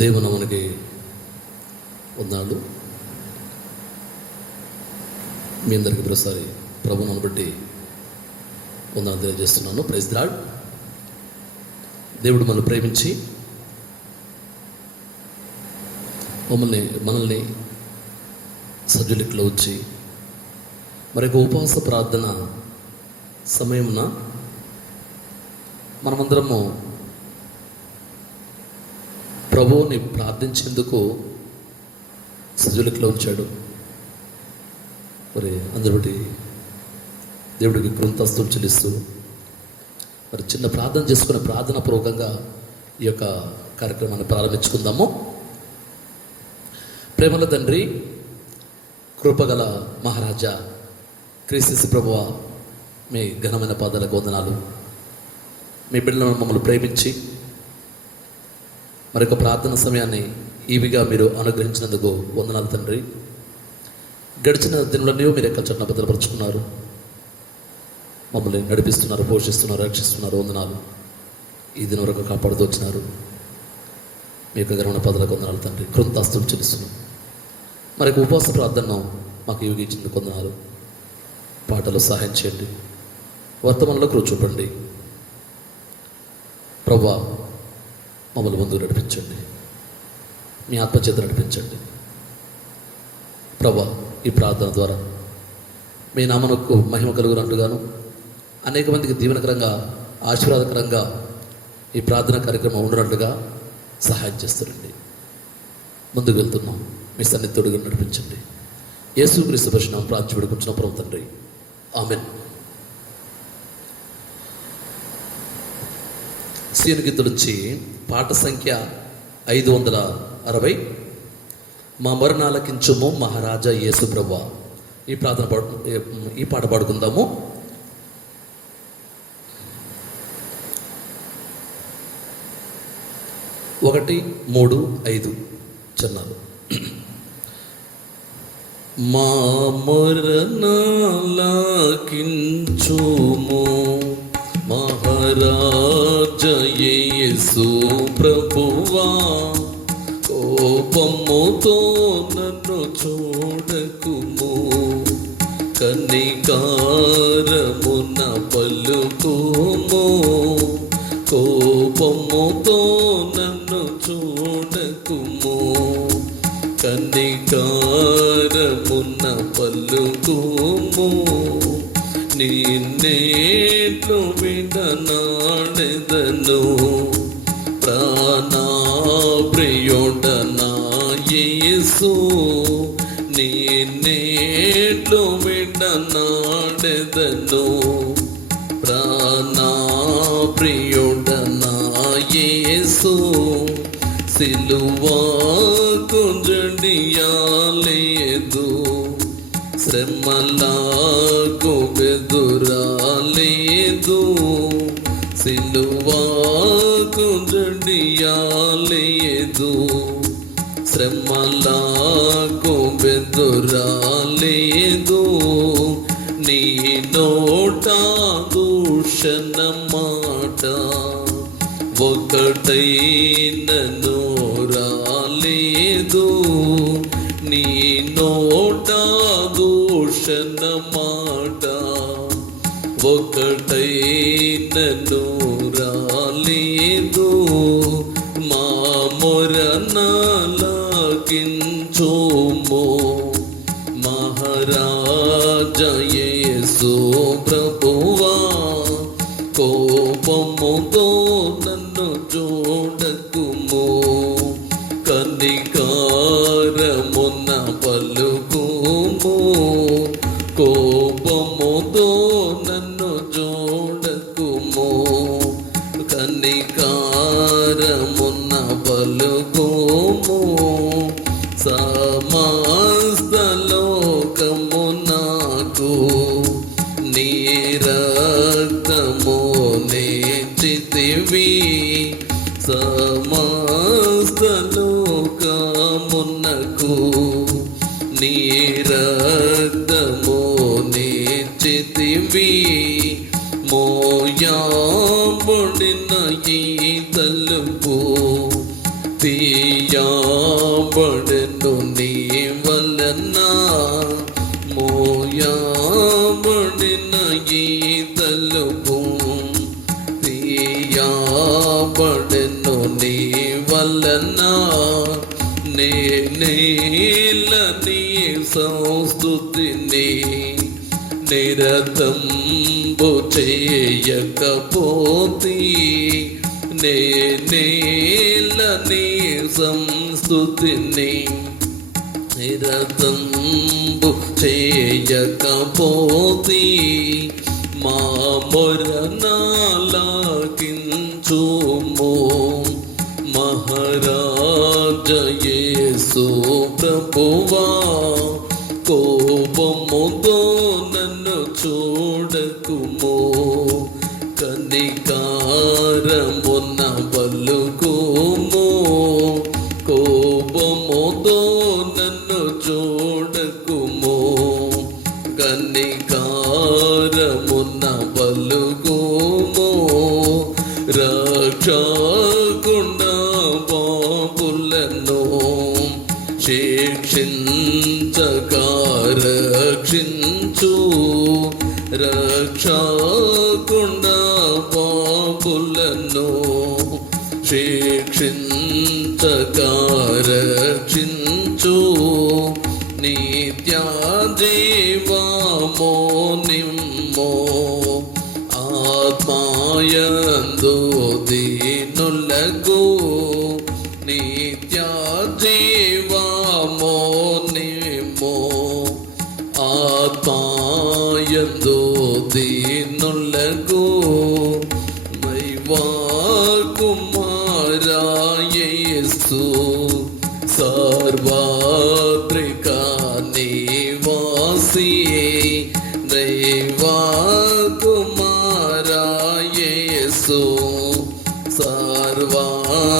దేవుని మనకి వందనాలు. మీ అందరికీ మరోసారి ప్రభువును బట్టి వందనాలు తెలియజేస్తున్నాను. Praise the lord. దేవుడు మనల్ని ప్రేమించి మనల్ని సజ్జులిట్లో వచ్చి మరొక ఉపవాస ప్రార్థన సమయమున మనమందరము ప్రభువుని ప్రార్థించేందుకు సజ్జులిట్లో ఉంచాడు. మరి అందరి బట్టి దేవుడికి కృతజ్ఞతలు చెల్లిస్తూ మరి చిన్న ప్రార్థన చేసుకునే ప్రార్థన పూర్వకంగా ఈ యొక్క కార్యక్రమాన్ని ప్రారంభించుకుందాము. ప్రేమల తండ్రి, కృపగల మహారాజా క్రీస్తు ప్రభువా, మీ ఘనమైన పాదాలకు వందనాలు. మీ బిడ్డలను మమ్మల్ని ప్రేమించి మరొక ప్రార్థన సమయాన్ని ఈవిగా మీరు అనుగ్రహించినందుకు వందనాలు తండ్రి. గడిచిన దినంలో మీరు ఎక్కడ చట్టం భద్రపరుచుకున్నారు, మమ్మల్ని నడిపిస్తున్నారు, పోషిస్తున్నారు, రక్షిస్తున్నారు. వందనాలు. ఈ దినం వరకు కాపాడుతూ వచ్చినారు. మీ యొక్క ఘనమైన పాదాలకు వందనాలు తండ్రి. కృతజ్ఞతలు చెల్లిస్తున్నాం. మరి ఉపవాస ప్రార్థనను మాకు ఇవ్వగించినందుకు వందనాలు. పాటలు సహాయం చేయండి, వర్తమానంలో కూర్చోపండి. ప్రభువా, మమ్మల్ని ముందుకు నడిపించండి, మీ ఆత్మచేత నడిపించండి. ప్రభువా, ఈ ప్రార్థన ద్వారా మీ నామమునకు మహిమ కలుగునట్టుగాను అనేక మందికి దీవెనకరంగా, ఆశీర్వాదకరంగా ఈ ప్రార్థన కార్యక్రమం ఉండినట్లుగా సహాయం చేస్తారండి. ముందుకు వెళ్తున్నాం. మీ సన్నిధితోడుగా నడిపించండి. యేసుక్రీస్తు పరిశుద్ధ ప్రార్థన వేడుకుంటున్న ప్రభు తండ్రి, ఆమేన్. సీను గీతుల నుంచి పాట సంఖ్య 560. మా మరణాలకించుము మహారాజా యేసు ప్రభువా. ఈ పాట పాడుకుందాము. ఒకటి, 3, 5 చిన్నారు. మా మరణాలకించుము మహారాజా యేసు ప్రభువా, కోపముతో నన్ను చూడకుము, కనికారమున పలుకుము. కోపముతో నన్ను చూడకుము, కనికారమున పలుకుము. నిన్నేట్లు విడనాడెదను, ప్రాణప్రియుడనా యేసు. నిన్నేట్లు విడనాడెదను, ప్రాణప్రియుడనా యేసు. సిలువకు జడియాలేదు, శ్రమలకు బెదురాలేదు. సిలువకు జడియాలేదు, శ్రమలకు బెదురాలేదు. నీ నోట దూషణ మాట ఒకటైనను రాలేదు. నీ నోట దూషణ మాట ఒకటైనను రాలేదు. మా మరణాలకించుము మహారాజా యేసు ప్రభువా, కోపముతో నన్ను చూడకుము, కనికారమున పలుకుము. కోపముతో నన్ను చూడకుము, కనికారమున పలుకుము. సమస్త లోకము నాకు నీ రక్తము నేర్చితివి, సమస్త లోకమునకు నీ రక్తము నేర్చితివి. మోయాబడిన ఈ తలుపు తీయబడెను నీ వలన మోయబడిన ఈ తలుపు తీయబడెను నీ వలన నేనేల నీ సంస్తుతిని నిరతంబు చేయకపోతే నేనేల నీ సంస్తుతిని నిరతంబు చేయకపోతే మా మొరనాలకించుము మహారాజ యేసు ప్రభువా కోపముతో నన్ను చూడకుము కనికారమున్న పలుకుము కోపముతో నన్ను చూడకుము కనికారమున్న పలుకుము రక్షకుండా పాపులను శిక్షించక రక్షించు రక్షకుండా పాపులను శిక్షించక రక్షించు నిత్యజీవమో నిమ్మో ఆత్మాయందు దీనులకు నిత్యజీవమో నిమ్మో ఆత్మాయందు దీనులకు దైవా కుమార యేసు సర్వాత్రిక నివాసి దైవా కుమార యేసు సర్వాత్రిక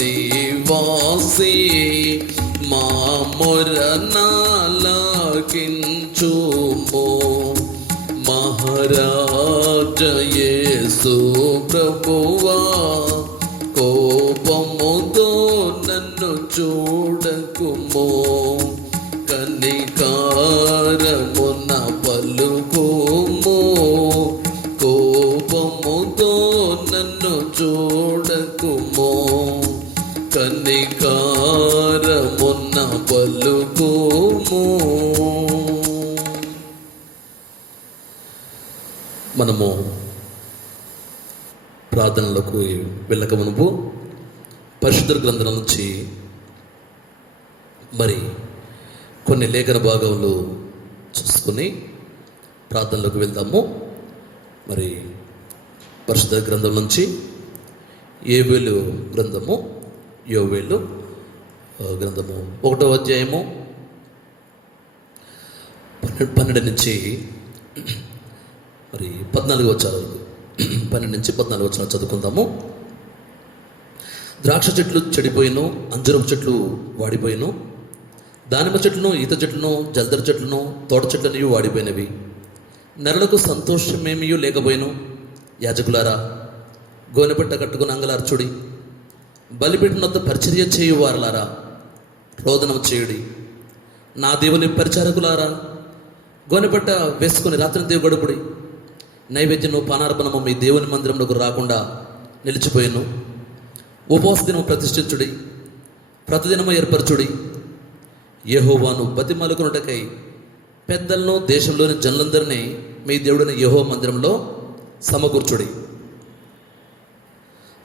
నివాసి మా మొరనాలకించుము మహారాజ యేసు ప్రభువా కోపముతో నన్ను చూడకుము కనికారమున పలుకుము కోపముతో నన్ను చూడకుము కనికారమున పలుకుము. మనము ప్రార్థనలకు వెళ్ళక మునుపు పరిశుద్ధ గ్రంథం నుంచి మరి కొన్ని లేఖన భాగములు చూసుకొని ప్రార్థనలకు వెళ్దాము. మరి పరిశుద్ధ గ్రంథం నుంచి యోవేలు గ్రంథము గ్రంథము 1వ అధ్యాయము 12 నుంచి మరి 14 వచనాల వరకు 12 నుంచి 14 వచనాలు చదువుకుందాము. ద్రాక్ష చెట్లు చెడిపోయిను, అంజూరపు చెట్లు వాడిపోయిను, దానిమ్మ చెట్లను, ఈత చెట్లను, జల్దర చెట్లను, తోట చెట్లనియు వాడిపోయినవి. నెరలకు సంతోషమేమీ లేకపోయిను. యాజకులారా, గోనెపట్ట కట్టుకుని అంగలార్చుడి. బలిపీఠనొద్ద పరిచర్య చేయువారులారా, రోదనం చేయుడి. నా దేవుని పరిచారకులారా, గోనెపట్ట వేసుకుని రాత్రి గడుపుడి. నైవేద్యము పానార్పణము మీ దేవుని మందిరమునకు రాకుండా నిలిచిపోయాను. ఉపవాస దినము ప్రతిష్ఠించుడి, ప్రతిదినము ఏర్పరచుడి. యెహోవాను బతిమలుకొనుటకై పెద్దలను దేశంలోని జనులందరినీ మీ దేవుడిని యెహోవా మందిరంలో సమకూర్చుడి.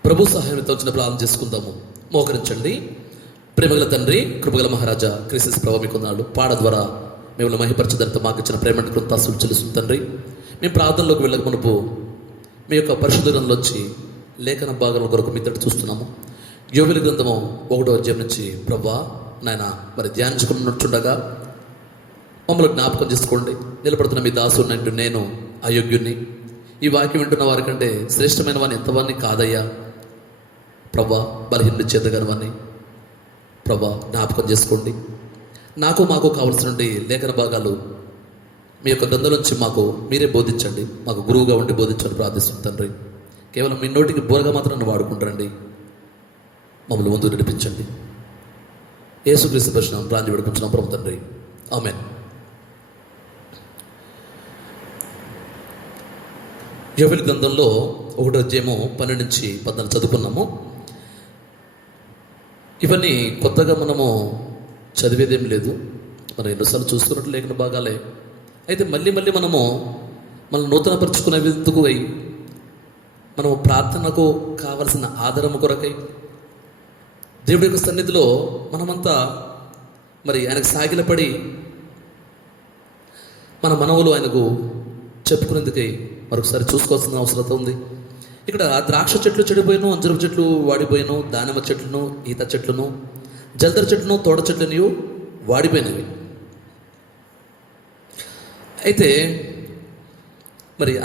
ప్రభు సహాయంతో వచ్చిన ప్రార్థన చేసుకుందాము. మోకరించండి. ప్రేమగల తండ్రి, కృపగల మహారాజా క్రీస్తు ప్రభు మీకున్నాడు. పాడ ద్వారా మిమ్మల్ని మహిపరచదంతా మాకు ఇచ్చిన ప్రేమ కృతాసులు చెల్లిస్తుంది తండ్రి. మేము ప్రార్థనలోకి వెళ్ళక మునుపు మీ యొక్క పరిశుద్ధ గ్రంథంలోంచి లేఖన భాగం కొరకు మీ తట్టు చూస్తున్నాము. యోవేలు గ్రంథము 1వ అధ్యాయం నుంచి ప్రభా నాయన మరి ధ్యానించుకున్నట్టుండగా మమ్మల్ని జ్ఞాపకం చేసుకోండి. నిలబడుతున్న మీ దాసునంటూ నేను అయోగ్యుణ్ణి, ఈ వాక్యం వింటున్న వారి కంటే శ్రేష్టమైన వాడిని ఎంతవాడిని కాదయ్యా ప్రభా, బలహీనుడి చేతగలవాన్ని ప్రభా జ్ఞాపకం చేసుకోండి. నాకు మాకు కావలసిన లేఖన భాగాలు మీ యొక్క గ్రంథం నుంచి మాకు మీరే బోధించండి. మాకు గురువుగా ఉండి బోధించండి ప్రార్థిస్తుంది తండ్రి. కేవలం మీ నోటికి బోరగా మాత్రం నన్ను వాడుకుంటారండి. మమ్మల్ని ముందు నడిపించండి. యేసుక్రీస్తు దర్శనం ప్రాంతి విడిపించిన ప్రభు తండ్రి, ఆమేన్. యోవేలు గ్రంథంలో 1వ అధ్యాయము 12 నుంచి 14 చదువుకున్నాము. ఇవన్నీ కొత్తగా మనము చదివేదేం లేదు, మనం ఎన్నోసార్లు చూసుకున్నట్లు లేఖన భాగాలే. అయితే మళ్ళీ మనం నూతనపరుచుకునే విధందుకు అయి మనము ప్రార్థనకు కావలసిన ఆధారము కొరకై దేవుడి యొక్క సన్నిధిలో మనమంతా ఆయనకు సాగిలపడి మన మనవులు ఆయనకు చెప్పుకునేందుకై మరొకసారి చూసుకోవాల్సిన అవసరం ఉంది. ఇక్కడ ద్రాక్ష చెట్లు చెడిపోయిను, అంజరపు చెట్లు వాడిపోయిను, దానిమ్మ చెట్లను, ఈత చెట్లను, జల్దర చెట్లను, తోట చెట్లని వాడిపోయినవి. అయితే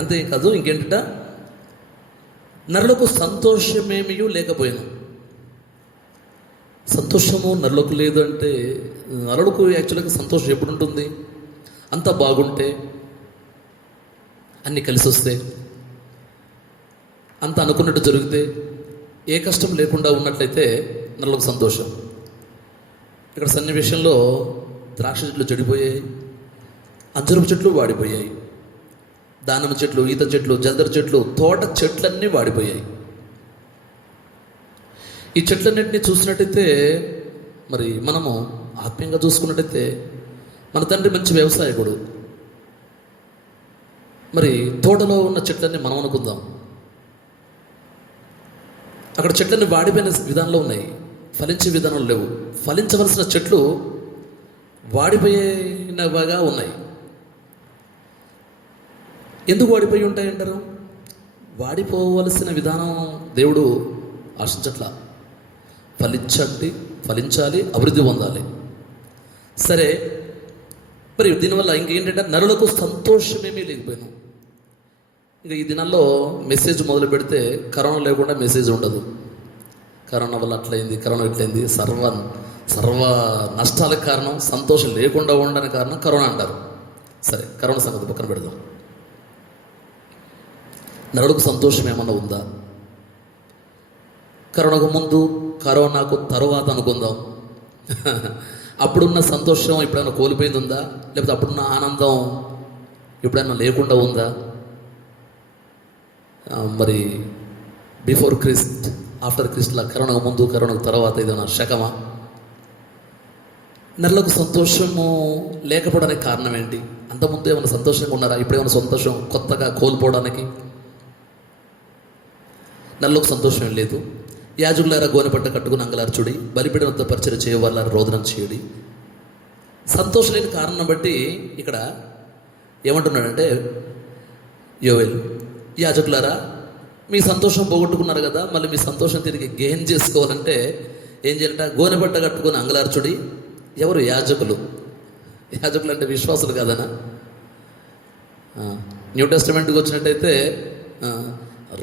అంతేకాదు, ఇంకేంట నరులకు సంతోషమేమీ లేకపోయాను. సంతోషము నరులకు లేదు అంటే, నరులకు యాక్చువల్గా సంతోషం ఎప్పుడు ఉంటుంది? అంతా బాగుంటే, అన్నీ కలిసి వస్తే, అంత అనుకున్నట్టు జరిగితే, ఏ కష్టం లేకుండా ఉన్నట్లయితే నరులకు సంతోషం. ఇక్కడ సన్నివేశంలో ద్రాక్ష చెట్లు చెడిపోయాయి, అంజరపు చెట్లు వాడిపోయాయి, దానిమ్మ చెట్లు, ఈత చెట్లు, జల్దర చెట్లు, తోట చెట్లన్నీ వాడిపోయాయి. ఈ చెట్లన్నింటినీ చూసినట్టయితే మనము ఆత్మీయంగా చూసుకున్నట్టయితే మన తండ్రి మంచి వ్యవసాయకుడు. తోటలో ఉన్న చెట్లన్నీ మనం అనుకుందాం, అక్కడ చెట్లన్నీ వాడిపోయిన విధానంలో ఉన్నాయి, ఫలించే విధానం లేవు. ఫలించవలసిన చెట్లు వాడిపోయినవిగా ఉన్నాయి. ఎందుకు వాడిపోయి ఉంటాయి అంటారు? వాడిపోవలసిన విధానం దేవుడు ఆశించట్లా. ఫలించాలి, అభివృద్ధి పొందాలి. సరే, దీనివల్ల ఇంకేంటంటే నరులకు సంతోషమేమీ లేకపోయినాం. ఇంకా ఈ దినాల్లో మెసేజ్ మొదలు పెడితే కరోనా లేకుండా మెసేజ్ ఉండదు. కరోనా వల్ల అట్లయింది, కరోనా ఇట్లయింది, సర్వ నష్టాలకు కారణం, సంతోషం లేకుండా ఉండడానికి కారణం కరోనా అంటారు. సరే, కరోనా సంగతి పక్కన పెడదాం. నరులకు సంతోషం ఏమన్నా ఉందా? కరోనాకు ముందు, కరోనాకు తరువాత అనుకుందాం. అప్పుడున్న సంతోషం ఎప్పుడైనా కోల్పోయింది ఉందా? లేకపోతే అప్పుడున్న ఆనందం ఎప్పుడైనా లేకుండా ఉందా? బిఫోర్ క్రిస్ట్, ఆఫ్టర్ క్రిస్ట్లా కరోనాకు ముందు, కరోనాకు తర్వాత ఏదైనా శకమా? నరులకు సంతోషము లేకపోవడానికి కారణం ఏంటి? అంతకుముందు ఏమైనా సంతోషంగా ఉన్నారా? ఇప్పుడేమైనా సంతోషం కొత్తగా కోల్పోవడానికి? నరులకు సంతోషం ఏం లేదు. యాజకులారా గోనెపట్ట కట్టుకుని అంగలార్చుడి, బలిపీఠం వద్ద పరిచయం చేయవాళ్ళ రోదనం చేయుడి. సంతోషం లేని కారణం బట్టి ఇక్కడ ఏమంటున్నాడంటే యోవేలు, యాజకులారా మీ సంతోషం పోగొట్టుకున్నారు కదా, మళ్ళీ మీ సంతోషం తిరిగి గెయిన్ చేసుకోవాలంటే ఏం చేయాలంట? గోనెపట్ట కట్టుకుని అంగలార్చుడి. ఎవరు? యాజకులు. యాజకులు అంటే విశ్వాసులు కాదనా? న్యూ టెస్టమెంట్కి వచ్చినట్టయితే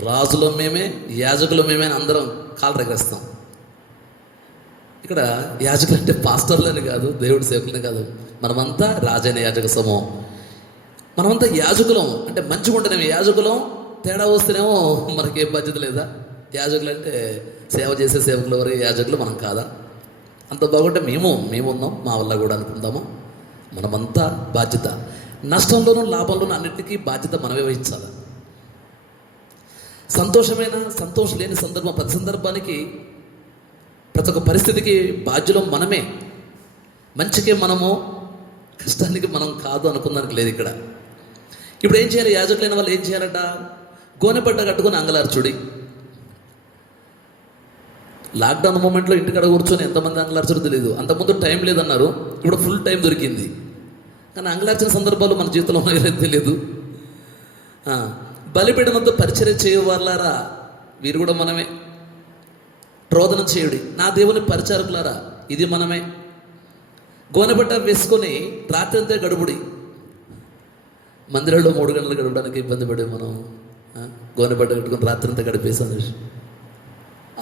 రాజులో మేమే, యాజకులు మేమే అని అందరం కాలు రెగరేస్తాం. ఇక్కడ యాజకులు అంటే పాస్టర్లని కాదు, దేవుడి సేవకులని కాదు, మనమంతా రాజైన యాజక సమూహం. మనమంతా యాజకులం. అంటే మంచిగా ఉంటేనేమో యాజకులం, తేడా వస్తేనేమో మనకేం బాధ్యత లేదా? యాజకులు అంటే సేవ చేసే సేవకులు ఎవరు? యాజకులు మనం కాదా? అంత బాగుంటే మేము ఉన్నాం, మా వల్ల కూడా అనుకుందామా? మనమంతా బాధ్యత, నష్టంలోనూ లాభంలోనూ అన్నిటికీ బాధ్యత మనమే వహించాలి. సంతోషం లేని సందర్భం, ప్రతి సందర్భానికి, ప్రతి ఒక్క పరిస్థితికి బాధ్యులం మనమే. మంచికే మనము, కష్టానికి మనం కాదు అనుకున్నానికి లేదు ఇక్కడ. ఇప్పుడు ఏం చేయాలి? యాజకులైన వాళ్ళు ఏం చేయాలట? గోనెపట్ట కట్టుకుని అంగలార్చుడి. లాక్డౌన్ మూమెంట్లో ఇంటికాడ కూర్చొని ఎంతమంది అంగలార్చడం తెలియదు. అంతకుముందు టైం లేదన్నారు, ఇప్పుడు ఫుల్ టైం దొరికింది. కానీ అంగలార్చిన సందర్భాలు మన జీవితంలో ఉన్నాయో తెలియదు. బలిపీఠంతో పరిచర్య చేయవాళ్ళారా, వీరు కూడా మనమే. రోదన చేయుడి, నా దేవుని పరిచారకులారా, ఇది మనమే. గోనెపట్ట వేసుకొని రాత్రి అంతా గడుపుడి. మందిరంలో 3 గంటలు గడపడానికి ఇబ్బంది పడే మనం గోనెపట్ట కట్టుకుని రాత్రి అంతా గడిపేసాం.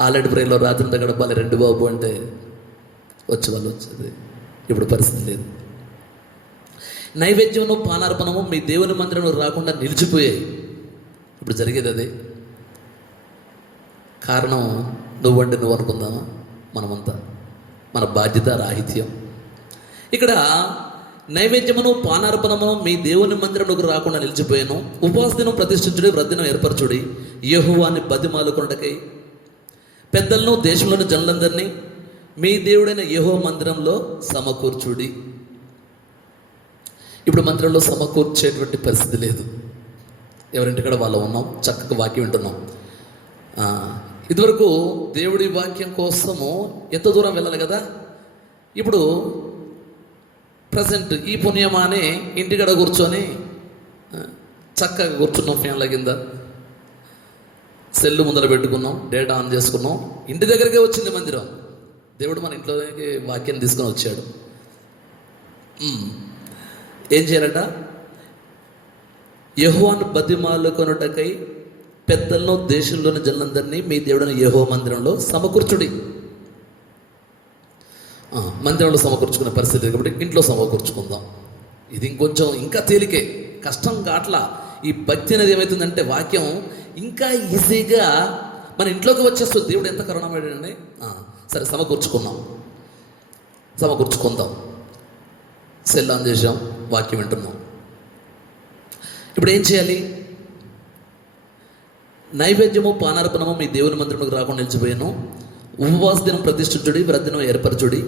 ఆల్రెడీ ప్రేయర్లో రాత్రి అంతా గడపాలి 2 బాబు అంటే వచ్చేది. ఇప్పుడు పరిస్థితి లేదు. నైవేద్యము, పానార్పణము మీ దేవుని మందిరం రాకుండా నిలిచిపోయాయి. ఇప్పుడు జరిగేది అదే. కారణం నువ్వు అనుకుందామా? మనమంతా మన బాధ్యత రాహిత్యం. ఇక్కడ నైవేద్యమును పానార్పణమును మీ దేవుని మందిరంలోకి రాకుండా నిలిచిపోయాను. ఉపవాస దినం ప్రతిష్ఠించుడి, వ్రతదినం ఏర్పరచుడి, యెహోవాని బతిమాలుకొనుటకై పెద్దలను దేశంలోని జనులందరినీ మీ దేవుడైన యెహోవా మందిరంలో సమకూర్చుడి. ఇప్పుడు మందిరంలో సమకూర్చేటువంటి పరిస్థితి లేదు. ఎవరింటికాడ వాళ్ళు ఉన్నాం, చక్కగా వాక్యం వింటున్నాం. ఇదివరకు దేవుడి వాక్యం కోసము ఎంత దూరం వెళ్ళాలి కదా. ఇప్పుడు ప్రజెంట్ ఈ పుణ్యమానే ఇంటికాడ కూర్చొని చక్కగా కూర్చున్నాం, ఫ్యాన్ల కింద సెల్లు ముందర పెట్టుకున్నాం, డేటా ఆన్ చేసుకున్నాం. ఇంటి దగ్గరికే వచ్చింది మందిరం. దేవుడు మన ఇంట్లోకి వాక్యం తీసుకొని వచ్చాడు. ఏం చేయాలట? యెహోవాను బతిమాలుకొనుటకై పెద్దలను దేశంలోని జనులందరినీ మీ దేవుడైన యెహోవా మందిరంలో సమకూర్చుడి. మందిరంలో సమకూర్చుకునే పరిస్థితి కాబట్టి ఇంట్లో సమకూర్చుకుందాం. ఇది ఇంకొంచెం ఇంకా తేలికే, కష్టం కాట్లా. ఈ భక్తి అనేది ఏమవుతుందంటే వాక్యం ఇంకా ఈజీగా మన ఇంట్లోకి వచ్చేస్తుంది. దేవుడు ఎంత కరుణామయుడండి. సరే, సమకూర్చుకుందాం. సెల్ ఆన్ చేసాం, వాక్యం వింటున్నాం. ఇప్పుడు ఏం చేయాలి? నైవేద్యము పానార్పణము మీ దేవుని మందిరంలోకి రాకుండా నిలిచిపోయాను. ఉపవాస దినం ప్రతిష్ఠించుడి, వ్రతదినం ఏర్పరచుడి,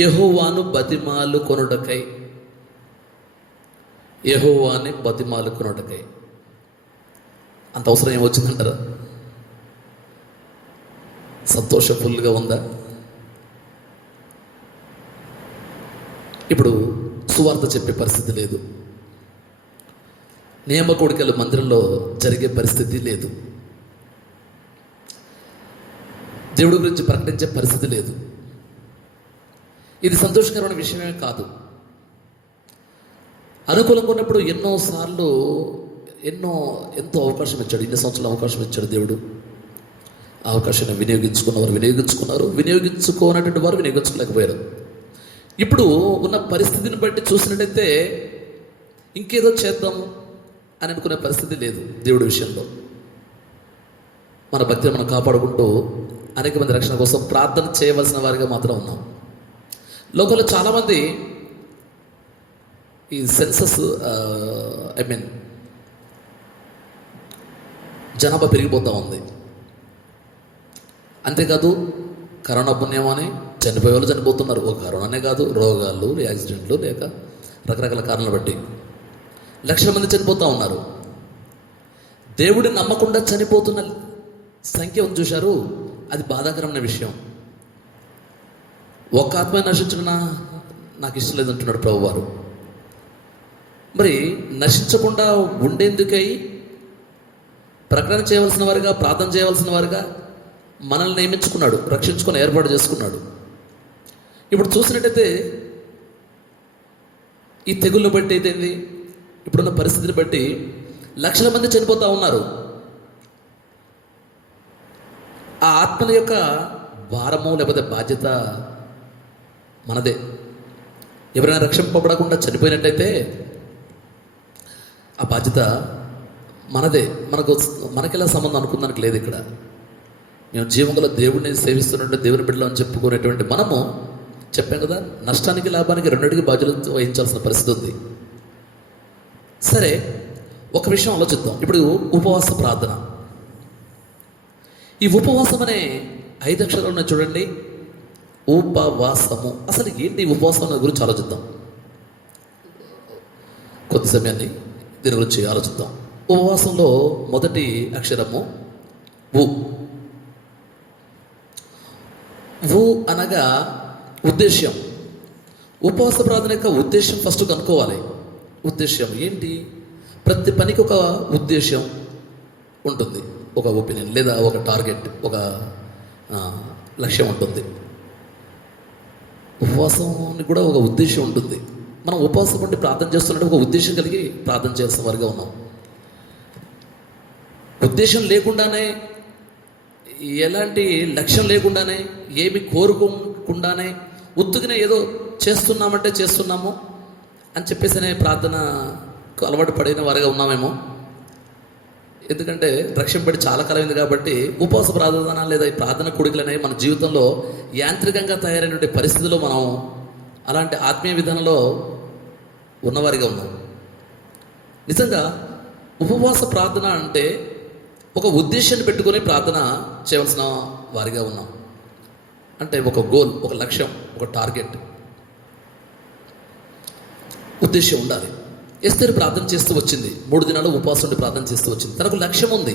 యెహోవాను బతిమాలుకొనుటకై. యెహోవాని బతిమాలుకొనుటకై అంత అవసరం ఏమొచ్చిందంటారా? సంతోషం ఫుల్గా ఉందా? ఇప్పుడు సువార్త చెప్పే పరిస్థితి లేదు. నియమ కోడికలు మందిరంలో జరిగే పరిస్థితి లేదు. దేవుడి గురించి ప్రకటించే పరిస్థితి లేదు. ఇది సంతోషకరమైన విషయమే కాదు. అనుకూలంగా ఉన్నప్పుడు ఎన్నోసార్లు ఎంతో అవకాశం ఇచ్చాడు. ఇన్ని సంవత్సరాలు అవకాశం ఇచ్చాడు దేవుడు. ఆ అవకాశాన్ని వినియోగించుకున్నారు, వినియోగించుకోనటువంటి వారు వినియోగించుకోలేకపోయారు. ఇప్పుడు ఉన్న పరిస్థితిని బట్టి చూసినట్టయితే ఇంకేదో చేద్దాము అని అనుకునే పరిస్థితి లేదు దేవుడి విషయంలో. మన భక్తిని మనం కాపాడుకుంటూ అనేక మంది రక్షణ కోసం ప్రార్థన చేయవలసిన వారిగా మాత్రం ఉన్నాం. లోకంలో చాలామంది ఈ సెన్సస్ జనాభా పెరిగిపోతూ ఉంది. అంతేకాదు కరోనా పుణ్యం అని చనిపోయే వాళ్ళు చనిపోతున్నారు. ఒక కరోనానే కాదు, రోగాలు, యాక్సిడెంట్లు, లేక రకరకాల కారణాలు బట్టి లక్షల మంది చనిపోతూ ఉన్నారు. దేవుడిని నమ్మకుండా చనిపోతున్న సంఖ్య ఉంది చూశారు, అది బాధాకరమైన విషయం. ఒక ఆత్మ నశించడం నాకు ఇష్టం లేదంటున్నాడు ప్రభువారు. మరి నశించకుండా ఉండేందుకై ప్రకటన చేయవలసిన వారుగా, ప్రార్థన చేయవలసిన వారుగా మనల్ని నియమించుకున్నాడు, రక్షించుకొని ఏర్పాటు చేసుకున్నాడు. ఇప్పుడు చూసినట్టయితే ఈ తెగుళ్ళు బట్టి అయితే ఇప్పుడున్న పరిస్థితిని బట్టి లక్షల మంది చనిపోతూ ఉన్నారు. ఆ ఆత్మల యొక్క భారము లేకపోతే బాధ్యత మనదే. ఎవరైనా రక్షింపబడకుండా చనిపోయినట్టయితే ఆ బాధ్యత మనదే. మనకెలా సంబంధం అనుకున్నానికి లేదు. ఇక్కడ మేము జీవంగల దేవుడిని సేవిస్తున్నట్టు దేవుని బిడ్డలు అని చెప్పుకునేటువంటి మనము చెప్పాం కదా, నష్టానికి లాభానికి రెండింటికి బాధ్యత వహించాల్సిన పరిస్థితి ఉంది. సరే, ఒక విషయం ఆలోచిద్దాం. ఇప్పుడు ఉపవాస ప్రార్థన. ఈ ఉపవాసం అనే 5 అక్షరాలు ఉన్నాయి చూడండి. ఉపవాసము అసలు ఏంటి? ఉపవాసం గురించి ఆలోచిద్దాం. కొద్ది సమయాన్ని దీని గురించి ఆలోచిద్దాం. ఉపవాసంలో మొదటి అక్షరము ఉ. ఉ అనగా ఉద్దేశ్యం. ఉపవాస ప్రార్థన యొక్క ఉద్దేశం ఫస్ట్ కనుక్కోవాలి. ఉద్దేశ్యం ఏంటి? ప్రతి పనికి ఒక ఉద్దేశం ఉంటుంది, ఒక ఒపీనియన్ లేదా ఒక టార్గెట్, ఒక లక్ష్యం ఉంటుంది. ఉపవాసానికి కూడా ఒక ఉద్దేశం ఉంటుంది. మనం ఉపవాసం ఉండి ప్రార్థన చేస్తున్నట్టు ఒక ఉద్దేశం కలిగి ప్రార్థన చేసిన వారిగా ఉన్నాం. ఉద్దేశం లేకుండానే, ఎలాంటి లక్ష్యం లేకుండానే, ఏమి కోరుకోకుండానే ఉత్తుగానే ఏదో చేస్తున్నామంటే చేస్తున్నాము అని చెప్పేసి ప్రార్థనకు అలవాటు పడిన వారిగా ఉన్నామేమో. ఎందుకంటే రక్షింపడి చాలా కాలమైంది కాబట్టి ఉపవాస ప్రార్థన లేదా ఈ ప్రార్థన కూడికలు అనేవి మన జీవితంలో యాంత్రికంగా తయారైన పరిస్థితుల్లో మనం అలాంటి ఆత్మీయ విధానంలో ఉన్నవారిగా ఉన్నాం. నిజంగా ఉపవాస ప్రార్థన అంటే ఒక ఉద్దేశాన్ని పెట్టుకొని ప్రార్థన చేయవలసిన వారిగా ఉన్నాం. అంటే ఒక గోల్, ఒక లక్ష్యం, ఒక టార్గెట్, ఉద్దేశం ఉండాలి. ఎస్తేరు ప్రార్థన చేస్తూ వచ్చింది, 3 దినాలు ఉపవాసం ఉండి ప్రార్థన చేస్తూ వచ్చింది. తనకు లక్ష్యం ఉంది.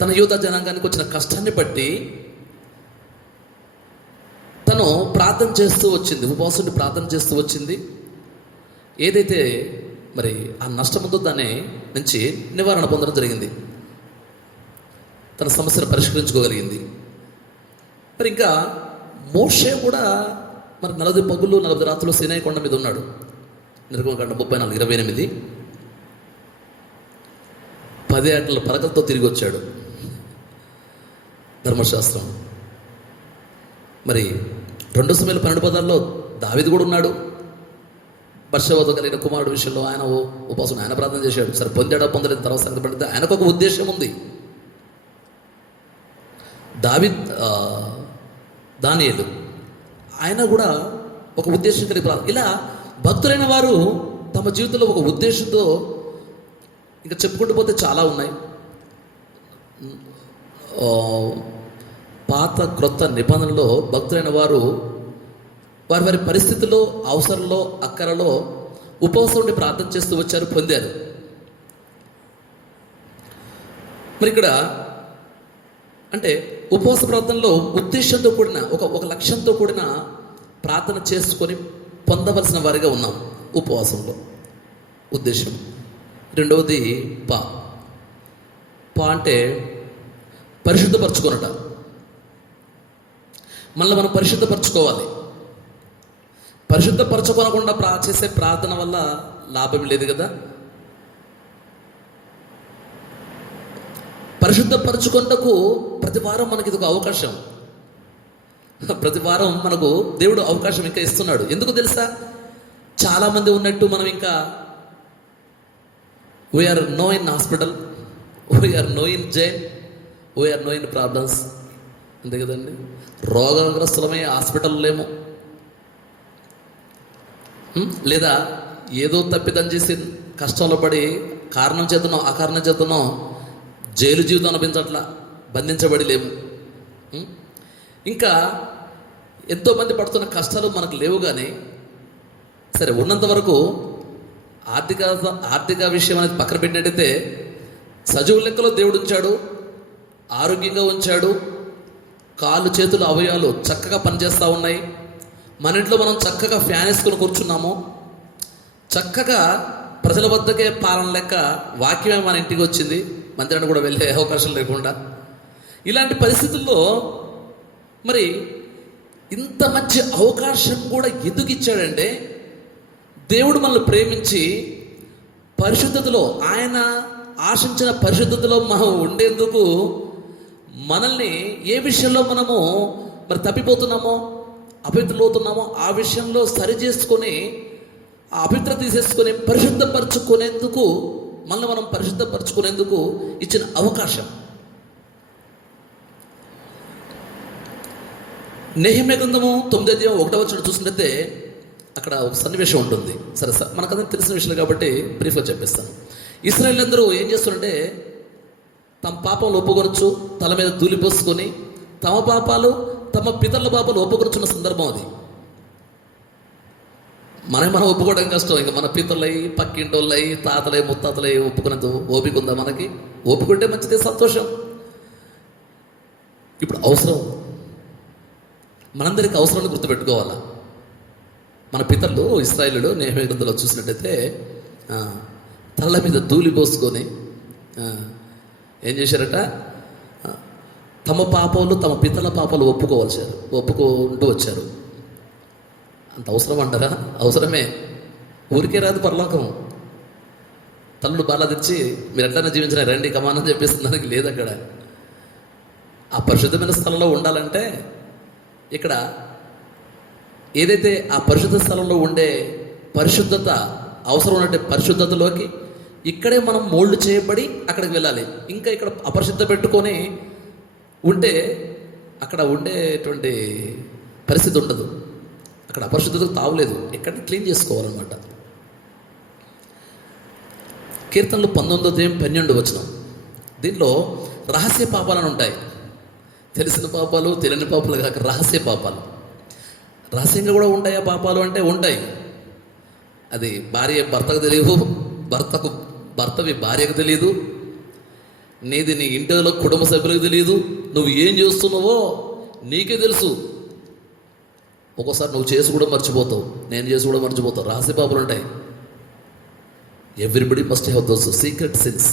తన యూదా జనాంగానికి వచ్చిన కష్టాన్ని బట్టి తను ప్రార్థన చేస్తూ వచ్చింది, ఉపవాసం ఉండి ప్రార్థన చేస్తూ వచ్చింది. ఏదైతే మరి ఆ నష్టం ఉందో దాన్ని నుంచి నివారణ పొందడం జరిగింది. తన సమస్యను పరిష్కరించుకోగలిగింది. మరి ఇంకా మోషే కూడా మరి 40 పగులు 40 రాత్రులు సీనాయి కొండ మీద ఉన్నాడు. నిర్గమకాండం 34:28. 10 ఏటల పలకలతో తిరిగి వచ్చాడు. ధర్మశాస్త్రం. మరి 2 సమయాలు 12 పదాల్లో దావీదు కూడా ఉన్నాడు. బర్షవతో కలిగిన కుమారుడు విషయంలో ఆయన ఉపవాసం, ఆయన ప్రార్థన చేశాడు. సరే పొందాడా పొందలేదు తర్వాత సంగతి పడితే ఆయనకు ఒక ఉద్దేశం ఉంది. దానియేలు ఆయన కూడా ఒక ఉద్దేశం కలిగి ప్రార్థన. ఇలా భక్తులైన వారు తమ జీవితంలో ఒక ఉద్దేశంతో, ఇంకా చెప్పుకుంటూ పోతే చాలా ఉన్నాయి. పాత క్రొత్త నిబంధనలో భక్తులైన వారు వారి వారి పరిస్థితుల్లో, అవసరంలో, అక్కరలో ఉపవాసం ఉండి ప్రార్థన చేస్తూ వచ్చారు, పొందారు. మరి ఇక్కడ అంటే ఉపవాస ప్రార్థనలో ఉద్దేశంతో కూడిన ఒక లక్ష్యంతో కూడిన ప్రార్థన చేసుకొని పొందవలసిన వారిగా ఉన్నాం. ఉపవాసంలో ఉద్దేశం. రెండవది పా అంటే పరిశుద్ధపరచుకొనట. మళ్ళీ మనం పరిశుద్ధపరచుకోవాలి. పరిశుద్ధపరచుకోనకుండా చేసే ప్రార్థన వల్ల లాభం లేదు కదా. పరిశుద్ధపరచుకొనటకు ప్రతి వారం మనకి ఇది ఒక అవకాశం. ప్రతి వారం మనకు దేవుడు అవకాశం ఇంకా ఇస్తున్నాడు. ఎందుకు తెలుసా? చాలామంది ఉన్నట్టు మనం ఇంకా we are no in hospital, we are no in jail, we are no in problems. అంతే కదండి. రోగగ్రస్తులమే హాస్పిటల్ లేము, లేదా ఏదో తప్పిదం చేసి కష్టంలో పడి కారణం చేతున్నాం, అకారణం చేస్తున్నాం, జైలు జీవితం అనిపించట్లా, బంధించబడి లేము. ఇంకా ఎంతోమంది పడుతున్న కష్టాలు మనకు లేవు. కానీ సరే ఉన్నంత వరకు ఆర్థిక విషయం అనేది పక్కన పెట్టినట్టయితే సజీవ లెక్కలో దేవుడు ఉంచాడు, ఆరోగ్యంగా ఉంచాడు, కాళ్ళు చేతులు అవయవాలు చక్కగా పనిచేస్తూ ఉన్నాయి. మన ఇంట్లో మనం చక్కగా ఫ్యాన్ వేసుకొని కూర్చున్నాము. చక్కగా ప్రజల వద్దకే పాలన లెక్క వాక్యమే మన ఇంటికి వచ్చింది, మందిరాన్ని కూడా వెళ్ళే అవకాశం లేకుండా. ఇలాంటి పరిస్థితుల్లో మరి ఇంత మంచి అవకాశం కూడా ఎందుకు ఇచ్చాడంటే, దేవుడు మనల్ని ప్రేమించి పరిశుద్ధతలో, ఆయన ఆశించిన పరిశుద్ధతలో మనం ఉండేందుకు మనల్ని ఏ విషయంలో మనము మరి తప్పిపోతున్నామో, అపవిత్రులవుతున్నామో ఆ విషయంలో సరి చేసుకొని, ఆ అపవిత్ర తీసేసుకొని పరిశుద్ధపరచుకునేందుకు, మళ్ళీ మనం పరిశుద్ధపరచుకునేందుకు ఇచ్చిన అవకాశం. నెహెమ్యా గ్రంథము 9:1 చూసినట్లయితే అక్కడ ఒక సన్నివేశం ఉంటుంది. సరే మనకందరికి తెలిసిన విషయం కాబట్టి బ్రీఫ్గా చెప్పేస్తాను. ఇశ్రాయేలు అందరూ ఏం చేస్తారంటే తమ పాపంలో ఒప్పుకొనొచ్చు, తల మీద ధూళిపోసుకొని తమ పాపాలు, తమ పితరుల పాపాలు ఒప్పుకొనుచున్న సందర్భం అది. మనం ఒప్పుకోవడం కష్టం. ఇంకా మన పితరులై, పక్కింటోళ్ళై, తాతలై, ముత్తాతలై ఒప్పుకునేంత ఓపిక ఉందా మనకి? ఓపికంటే మంచిదే, సంతోషం. ఇప్పుడు అవసరం, మనందరికీ అవసరాన్ని గుర్తుపెట్టుకోవాలా. మన పితరులు ఇశ్రాయేలులో నెహెమ్యా గ్రంథంలో చూసినట్టయితే తల మీద ధూళి పోసుకొని ఏం చేశారట? తమ పాపాలు, తమ పితరుల పాపాలు ఒప్పుకుంటూ వచ్చారు. అంత అవసరం అంటారా? అవసరమే. ఊరికే రాదు పరలోకం. తల్లుడు బాలా తెచ్చి మీరు ఎట్లైనా జీవించిన రండి కమానం చెప్పేస్తుందానికి లేదు. అక్కడ ఆ పరిశుద్ధమైన స్థలంలో ఉండాలంటే, ఇక్కడ ఏదైతే ఆ పరిశుద్ధ స్థలంలో ఉండే పరిశుద్ధత అవసరం ఉన్నట్టే పరిశుద్ధతలోకి ఇక్కడే మనం మోల్డ్ చేయబడి అక్కడికి వెళ్ళాలి. ఇంకా ఇక్కడ అపరిశుద్ధ పెట్టుకొని ఉంటే అక్కడ ఉండేటువంటి పరిస్థితి ఉండదు. అక్కడ అపరిశుద్ధతకు తావులేదు. ఎక్కడిని క్లీన్ చేసుకోవాలన్నమాట. కీర్తనలు 19:12 దీనిలో రహస్య పాపాలను ఉంటాయి. తెలిసిన పాపాలు, తెలియని పాపాలు కాక రహస్య పాపాలు. రహస్యంగా కూడా ఉంటాయా పాపాలు అంటే ఉంటాయి. అది భార్య భర్తకు తెలియదు, భర్తవి భార్యకు తెలియదు, నీది నీ ఇంటిలో కుటుంబ సభ్యులకు తెలియదు. నువ్వు ఏం చేస్తున్నావో నీకే తెలుసు. ఒక్కోసారి నువ్వు చేసి కూడా మర్చిపోతావు, నేను చేసి కూడా మర్చిపోతావు. రహస్య పాపాలు ఉంటాయి. Everybody must have those secret since.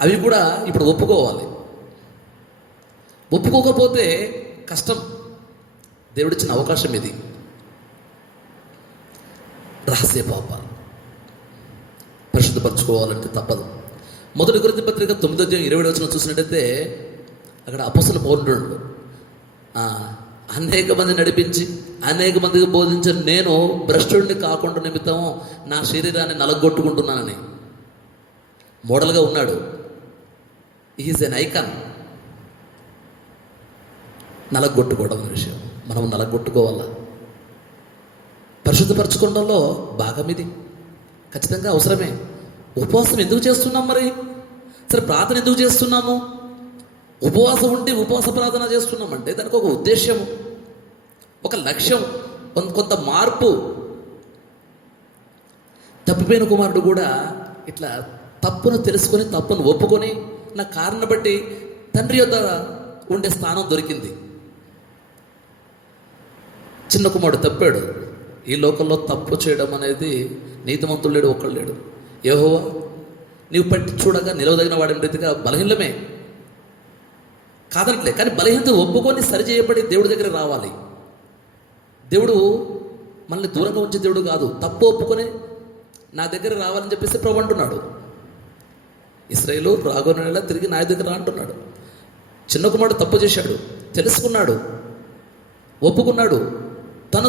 అవి కూడా ఇప్పుడు ఒప్పుకోవాలి. ఒప్పుకోకపోతే కష్టం. దేవుడిచ్చిన అవకాశం ఇది. రహస్య పాపాలు పరిశుద్ధపరచుకోవాలంటే తప్పదు. 1 కొరింథీ పత్రిక 9:20 చూసినట్టయితే అక్కడ అపొస్తలుడు పౌలు అనేక మంది నడిపించి అనేక మందికి బోధించిన నేను భ్రష్టుడిని కాకుండా నిమిత్తం నా శరీరాన్ని నలగొట్టుకుంటున్నానని మోడల్గా ఉన్నాడు. Is N icon. నలగొట్టుకోవడం అనే విషయం మనం నలగొట్టుకోవాలా. పరిశుద్ధపరచుకోవడంలో భాగం ఇది. ఖచ్చితంగా అవసరమే. ఉపవాసం ఎందుకు చేస్తున్నాం మరి? సరే, ప్రార్థన ఎందుకు చేస్తున్నాము? ఉపవాసం ఉండి ఉపవాస ప్రార్థన చేస్తున్నామంటే దానికి ఒక ఉద్దేశం, ఒక లక్ష్యం, కొంత మార్పు. తప్పిపోయిన కుమారుడు కూడా ఇట్లా తప్పును తెలుసుకొని తప్పును ఒప్పుకొని నా కారణం బట్టి తండ్రి యొద్ద ఉండే స్థానం దొరికింది. చిన్న కుమారుడు తప్పాడు. ఈ లోకంలో తప్పు చేయడం అనేది నీతిమంతుడు లేడు, ఒక్కడు లేడు. యెహోవా నీవు పట్టి చూడగా నిలవదగిన వాడిన రీతిగా బలహీనమే కాదనట్లే, కానీ బలహీనత ఒప్పుకొని సరిచేయబడి దేవుడి దగ్గర రావాలి. దేవుడు మనల్ని దూరంగా ఉంచే దేవుడు కాదు. తప్పు ఒప్పుకొని నా దగ్గర రావాలని చెప్పేసి ప్రభు అంటున్నాడు. ఇశ్రాయేలు రాగోనేలా తిరిగి నా దగ్గర రా అంటున్నాడు. చిన్న కుమారుడు తప్పు చేశాడు, తెలుసుకున్నాడు, ఒప్పుకున్నాడు. తాను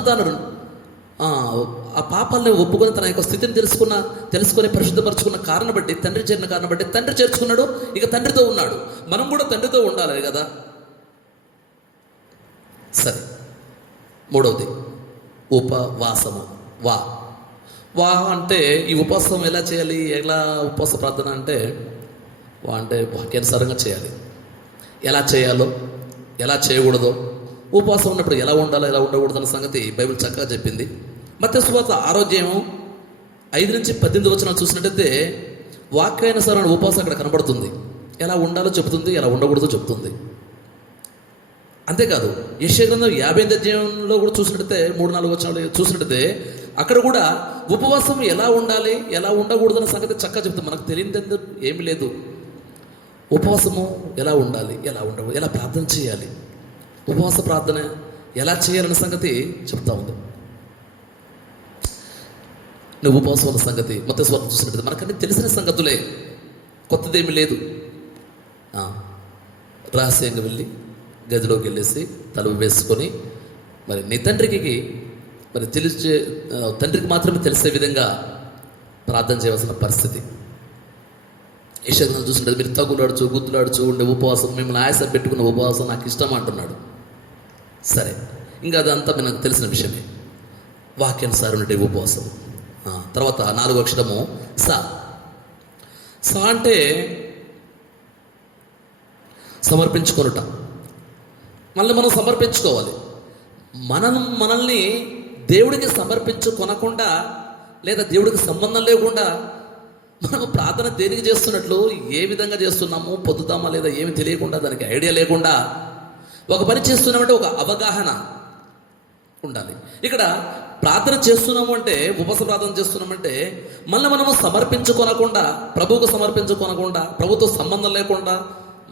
ఆ పాపాలని ఒప్పుకొని తన యొక్క స్థితిని తెలుసుకొని పరిశుద్ధపరచుకున్న కారణం బట్టి, తండ్రి చేరిన కారణం బట్టి తండ్రి చేర్చుకున్నాడు. ఇక తండ్రితో ఉన్నాడు. మనం కూడా తండ్రితో ఉండాలి కదా. సరే, 3వది ఉపవాసము. వా అంటే ఈ ఉపవాసం ఎలా చేయాలి? ఎలా ఉపవాస ప్రార్థన అంటే వాక్యానుసారంగా చేయాలి. ఎలా చేయాలో, ఎలా చేయకూడదో, ఉపవాసం ఉన్నప్పుడు ఎలా ఉండాలో, ఎలా ఉండకూడదు అన్న సంగతి బైబిల్ చక్కగా చెప్పింది. మత్తయి సువార్త 5:18 చూసినట్టయితే వాక్యానుసారమైన ఉపవాసం అక్కడ కనబడుతుంది. ఎలా ఉండాలో చెబుతుంది, ఎలా ఉండకూడదో చెబుతుంది. అంతేకాదు యెషయా గ్రంథం 50 కూడా చూసినట్టయితే 3-4 వచనాలు చూసినట్టయితే అక్కడ కూడా ఉపవాసం ఎలా ఉండాలి, ఎలా ఉండకూడదన్న సంగతి చక్కగా చెప్తుంది. మనకు తెలియదు ఏమీ లేదు. ఉపవాసము ఎలా ఉండాలి, ఎలా ఉండకూడదు, ఎలా ప్రార్థన చేయాలి, ఉపవాస ప్రార్థన ఎలా చేయాలన్న సంగతి చెప్తా ఉంది. నువ్వు ఉపవాసం ఉన్న సంగతి మత్తయి సువార్త చూసినట్టు మనకన్నీ తెలిసిన సంగతులే, కొత్తదేమీ లేదు. రహస్యంగా వెళ్ళి గదిలోకి వెళ్ళేసి తలుపు వేసుకొని మరి నీ తండ్రికి మరి తండ్రికి మాత్రమే తెలిసే విధంగా ప్రార్థన చేయవలసిన పరిస్థితి. యెషయా చూసినట్టు మీరు తగులాడుచు గుద్దులాడుచు ఉండే ఉపవాసం, మిమ్మల్ని ఆయాసం పెట్టుకున్న ఉపవాసం నాకు ఇష్టం అంటున్నాడు. సరే, ఇంకా అదంతా నాకు తెలిసిన విషయమే. వాక్యానుసారం ఉండే ఉపవాసం. తర్వాత 4వ అక్షరము సా అంటే సమర్పించుకొనుట. మనం సమర్పించుకోవాలి. మనల్ని దేవుడికి సమర్పించుకొనకుండా లేదా దేవుడికి సంబంధం లేకుండా మనం ప్రార్థన దేనికి చేస్తున్నట్లు, ఏ విధంగా చేస్తున్నాము, పొద్దుతామా లేదా ఏమి తెలియకుండా, దానికి ఐడియా లేకుండా ఒక పని చేస్తున్నామంటే ఒక అవగాహన ఉండాలి. ఇక్కడ ప్రార్థన చేస్తున్నాము అంటే, ఉపవాస ప్రార్థన చేస్తున్నామంటే మనము సమర్పించుకొనకుండా, ప్రభువుకు సమర్పించుకొనకుండా, ప్రభుతో సంబంధం లేకుండా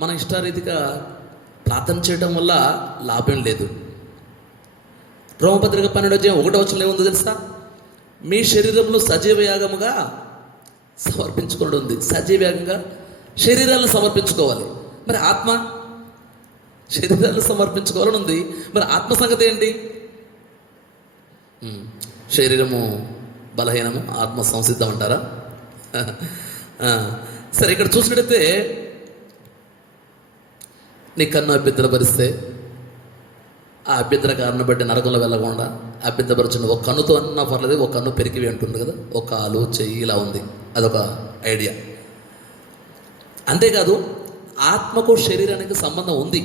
మన ఇష్టారీతిగా ప్రార్థన చేయడం వల్ల లాభం లేదు. రోమపత్రిక 12:1 ఏముందో తెలుసా? మీ శరీరంలో సజీవ యాగముగా సమర్పించుకోవడం ఉంది. సజీవ యాగంగా శరీరాలను సమర్పించుకోవాలి. మరి ఆత్మ శరీరాలను సమర్పించుకోవాలని ఉంది. మరి ఆత్మ సంగతి ఏంటి? శరీరము బలహీనము, ఆత్మ సంసిద్ధం అంటారా? ఆ, సరే, ఇక్కడ చూసినట్టయితే నీ కన్ను అభ్యంతరపరిస్తే ఆ అభ్యంతర కారణం బట్టి నరకంలో వెళ్ళకుండా అభ్యంతరపరచండి. ఒక కన్నుతో అన్నా పర్లేదు, ఒక కన్ను పెరిగివి అంటుంది కదా, ఒక కాలు చెయ్యి ఇలా ఉంది, అదొక ఐడియా. అంతేకాదు ఆత్మకు శరీరానికి సంబంధం ఉంది.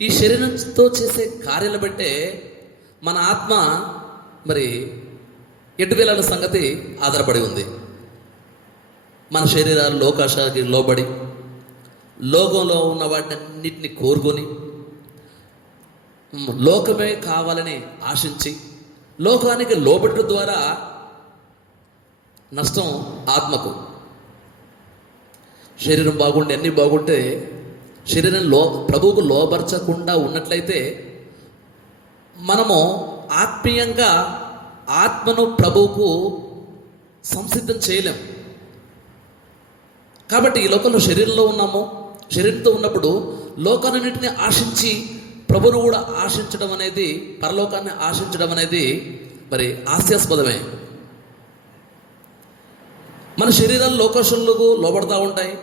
ఈ శరీరంతో చేసే కార్యాలు బట్టే మన ఆత్మ మరి ఎటు వెళ్ళాల సంగతి ఆధారపడి ఉంది. మన శరీరాలు లోకాశాకి లోబడి లోకంలో ఉన్న వాటిని అన్నిటిని కోరుకొని లోకమే కావాలని ఆశించి లోకానికి లోబడటం ద్వారా నష్టం ఆత్మకు. శరీరం బాగుండి అన్నీ బాగుంటే శరీరం ప్రభువుకు లోబర్చకుండా ఉన్నట్లయితే మనము ఆత్మీయంగా ఆత్మను ప్రభువుకు సంసిద్ధం చేయలేం. కాబట్టి ఈ లోకంలో శరీరంలో ఉన్నాము, శరీరంతో ఉన్నప్పుడు లోకాన్నింటిని ఆశించి ప్రభువును కూడా ఆశించడం అనేది, పరలోకాన్ని ఆశించడం అనేది మరి హాస్యాస్పదమే. మన శరీరాలు లోకాశలకు లోబడతా ఉంటాయి.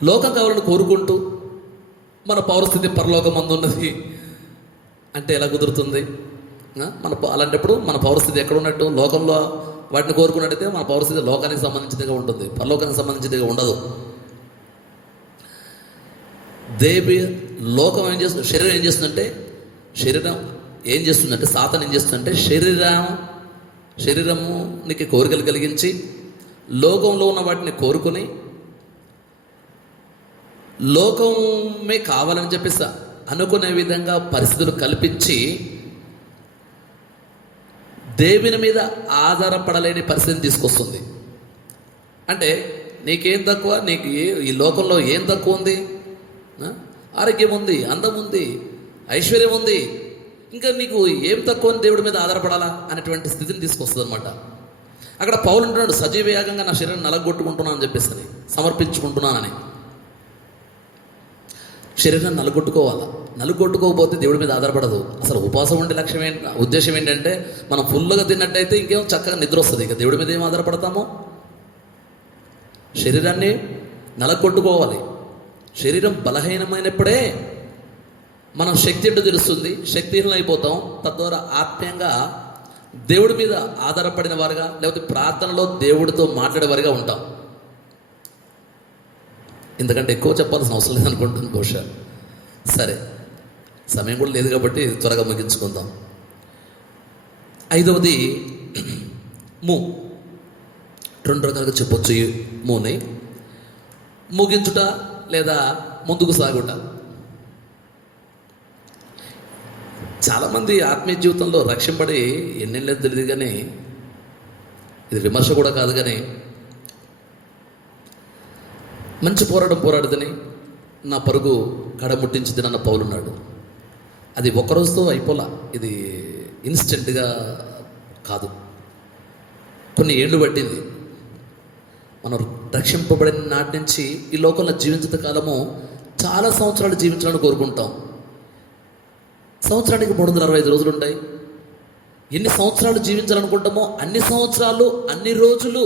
లోకం కావాలని కోరుకుంటూ మన పౌరస్థితి పరలోకం అందున్నది అంటే ఎలా కుదురుతుంది? అలాంటప్పుడు మన పౌరస్థితి ఎక్కడ ఉన్నట్టు? లోకంలో వాటిని కోరుకున్నట్టయితే మన పౌరస్థితి లోకానికి సంబంధించినదిగా ఉంటుంది, పరలోకానికి సంబంధించినదిగా ఉండదు. లోకం ఏం చేస్తుంది, శరీరం ఏం చేస్తుందంటే, సాతాను ఏం చేస్తుందంటే శరీరానికి కోరికలు కలిగించి లోకంలో ఉన్న వాటిని కోరుకొని లోకమే కావాలని చెప్పేసి అనుకునే విధంగా పరిస్థితులు కల్పించి దేవుని మీద ఆధారపడలేని పరిస్థితిని తీసుకొస్తుంది. అంటే నీకేం తక్కువ, నీకు ఈ లోకంలో ఏం తక్కువ ఉంది? ఆరోగ్యం ఉంది, అందం ఉంది, ఐశ్వర్యం ఉంది, ఇంకా నీకు ఏం తక్కువ అని దేవుడి మీద ఆధారపడాలా అనేటువంటి స్థితిని తీసుకొస్తుంది అనమాట. అక్కడ పౌలు అంటున్నాడు, సజీవ యాగంగా నా శరీరం నలగొట్టుకుంటున్నాను అని చెప్పేసి, సమర్పించుకుంటున్నానని. శరీరం నలుగొట్టుకోకపోతే దేవుడి మీద ఆధారపడదు. అసలు ఉపవాసం ఉండే ఉద్దేశం ఏంటంటే, మనం ఫుల్గా తిన్నట్టయితే ఇంకేం చక్కగా నిద్ర వస్తుంది. ఇక దేవుడి మీద ఏం ఆధారపడతామో? శరీరాన్ని నలగొట్టుకోవాలి. శరీరం బలహీనమైనప్పుడే మనం శక్తి ఏంటో తెలుస్తుంది, శక్తిహీనం అయిపోతాం. తద్వారా ఆత్మీయంగా దేవుడి మీద ఆధారపడిన వారుగా, లేకపోతే ప్రార్థనలో దేవుడితో మాట్లాడేవారుగా ఉంటాం. ఎందుకంటే ఎక్కువ చెప్పాల్సిన అవసరం లేదనుకుంటుంది బహుశా. సరే, సమయం కూడా లేదు కాబట్టి త్వరగా ముగించుకుందాం. 5వది రెండు రకాలుగా చెప్పొచ్చు ఈ మూని: ముగించుట లేదా ముందుకు సాగుట. చాలామంది ఆత్మీయ జీవితంలో రక్షింపడి ఎన్నెళ్ళేది తెలియదు, కానీ ఇది విమర్శ కూడా కాదు, కానీ మంచి పోరాడుదని నా పరుగు కడముట్టించింది అన్న పౌలున్నాడు. అది ఒక్కరోజుతో అయిపోలా, ఇది ఇన్స్టెంట్గా కాదు, కొన్ని ఏళ్ళు పట్టింది. మనం రక్షింపబడిన నాటి నుంచి ఈ లోకంలో జీవించిన కాలము చాలా సంవత్సరాలు జీవించాలని కోరుకుంటాం. సంవత్సరానికి 365 రోజులు ఉంటాయి. ఎన్ని సంవత్సరాలు జీవించాలనుకుంటామో అన్ని సంవత్సరాలు, అన్ని రోజులు,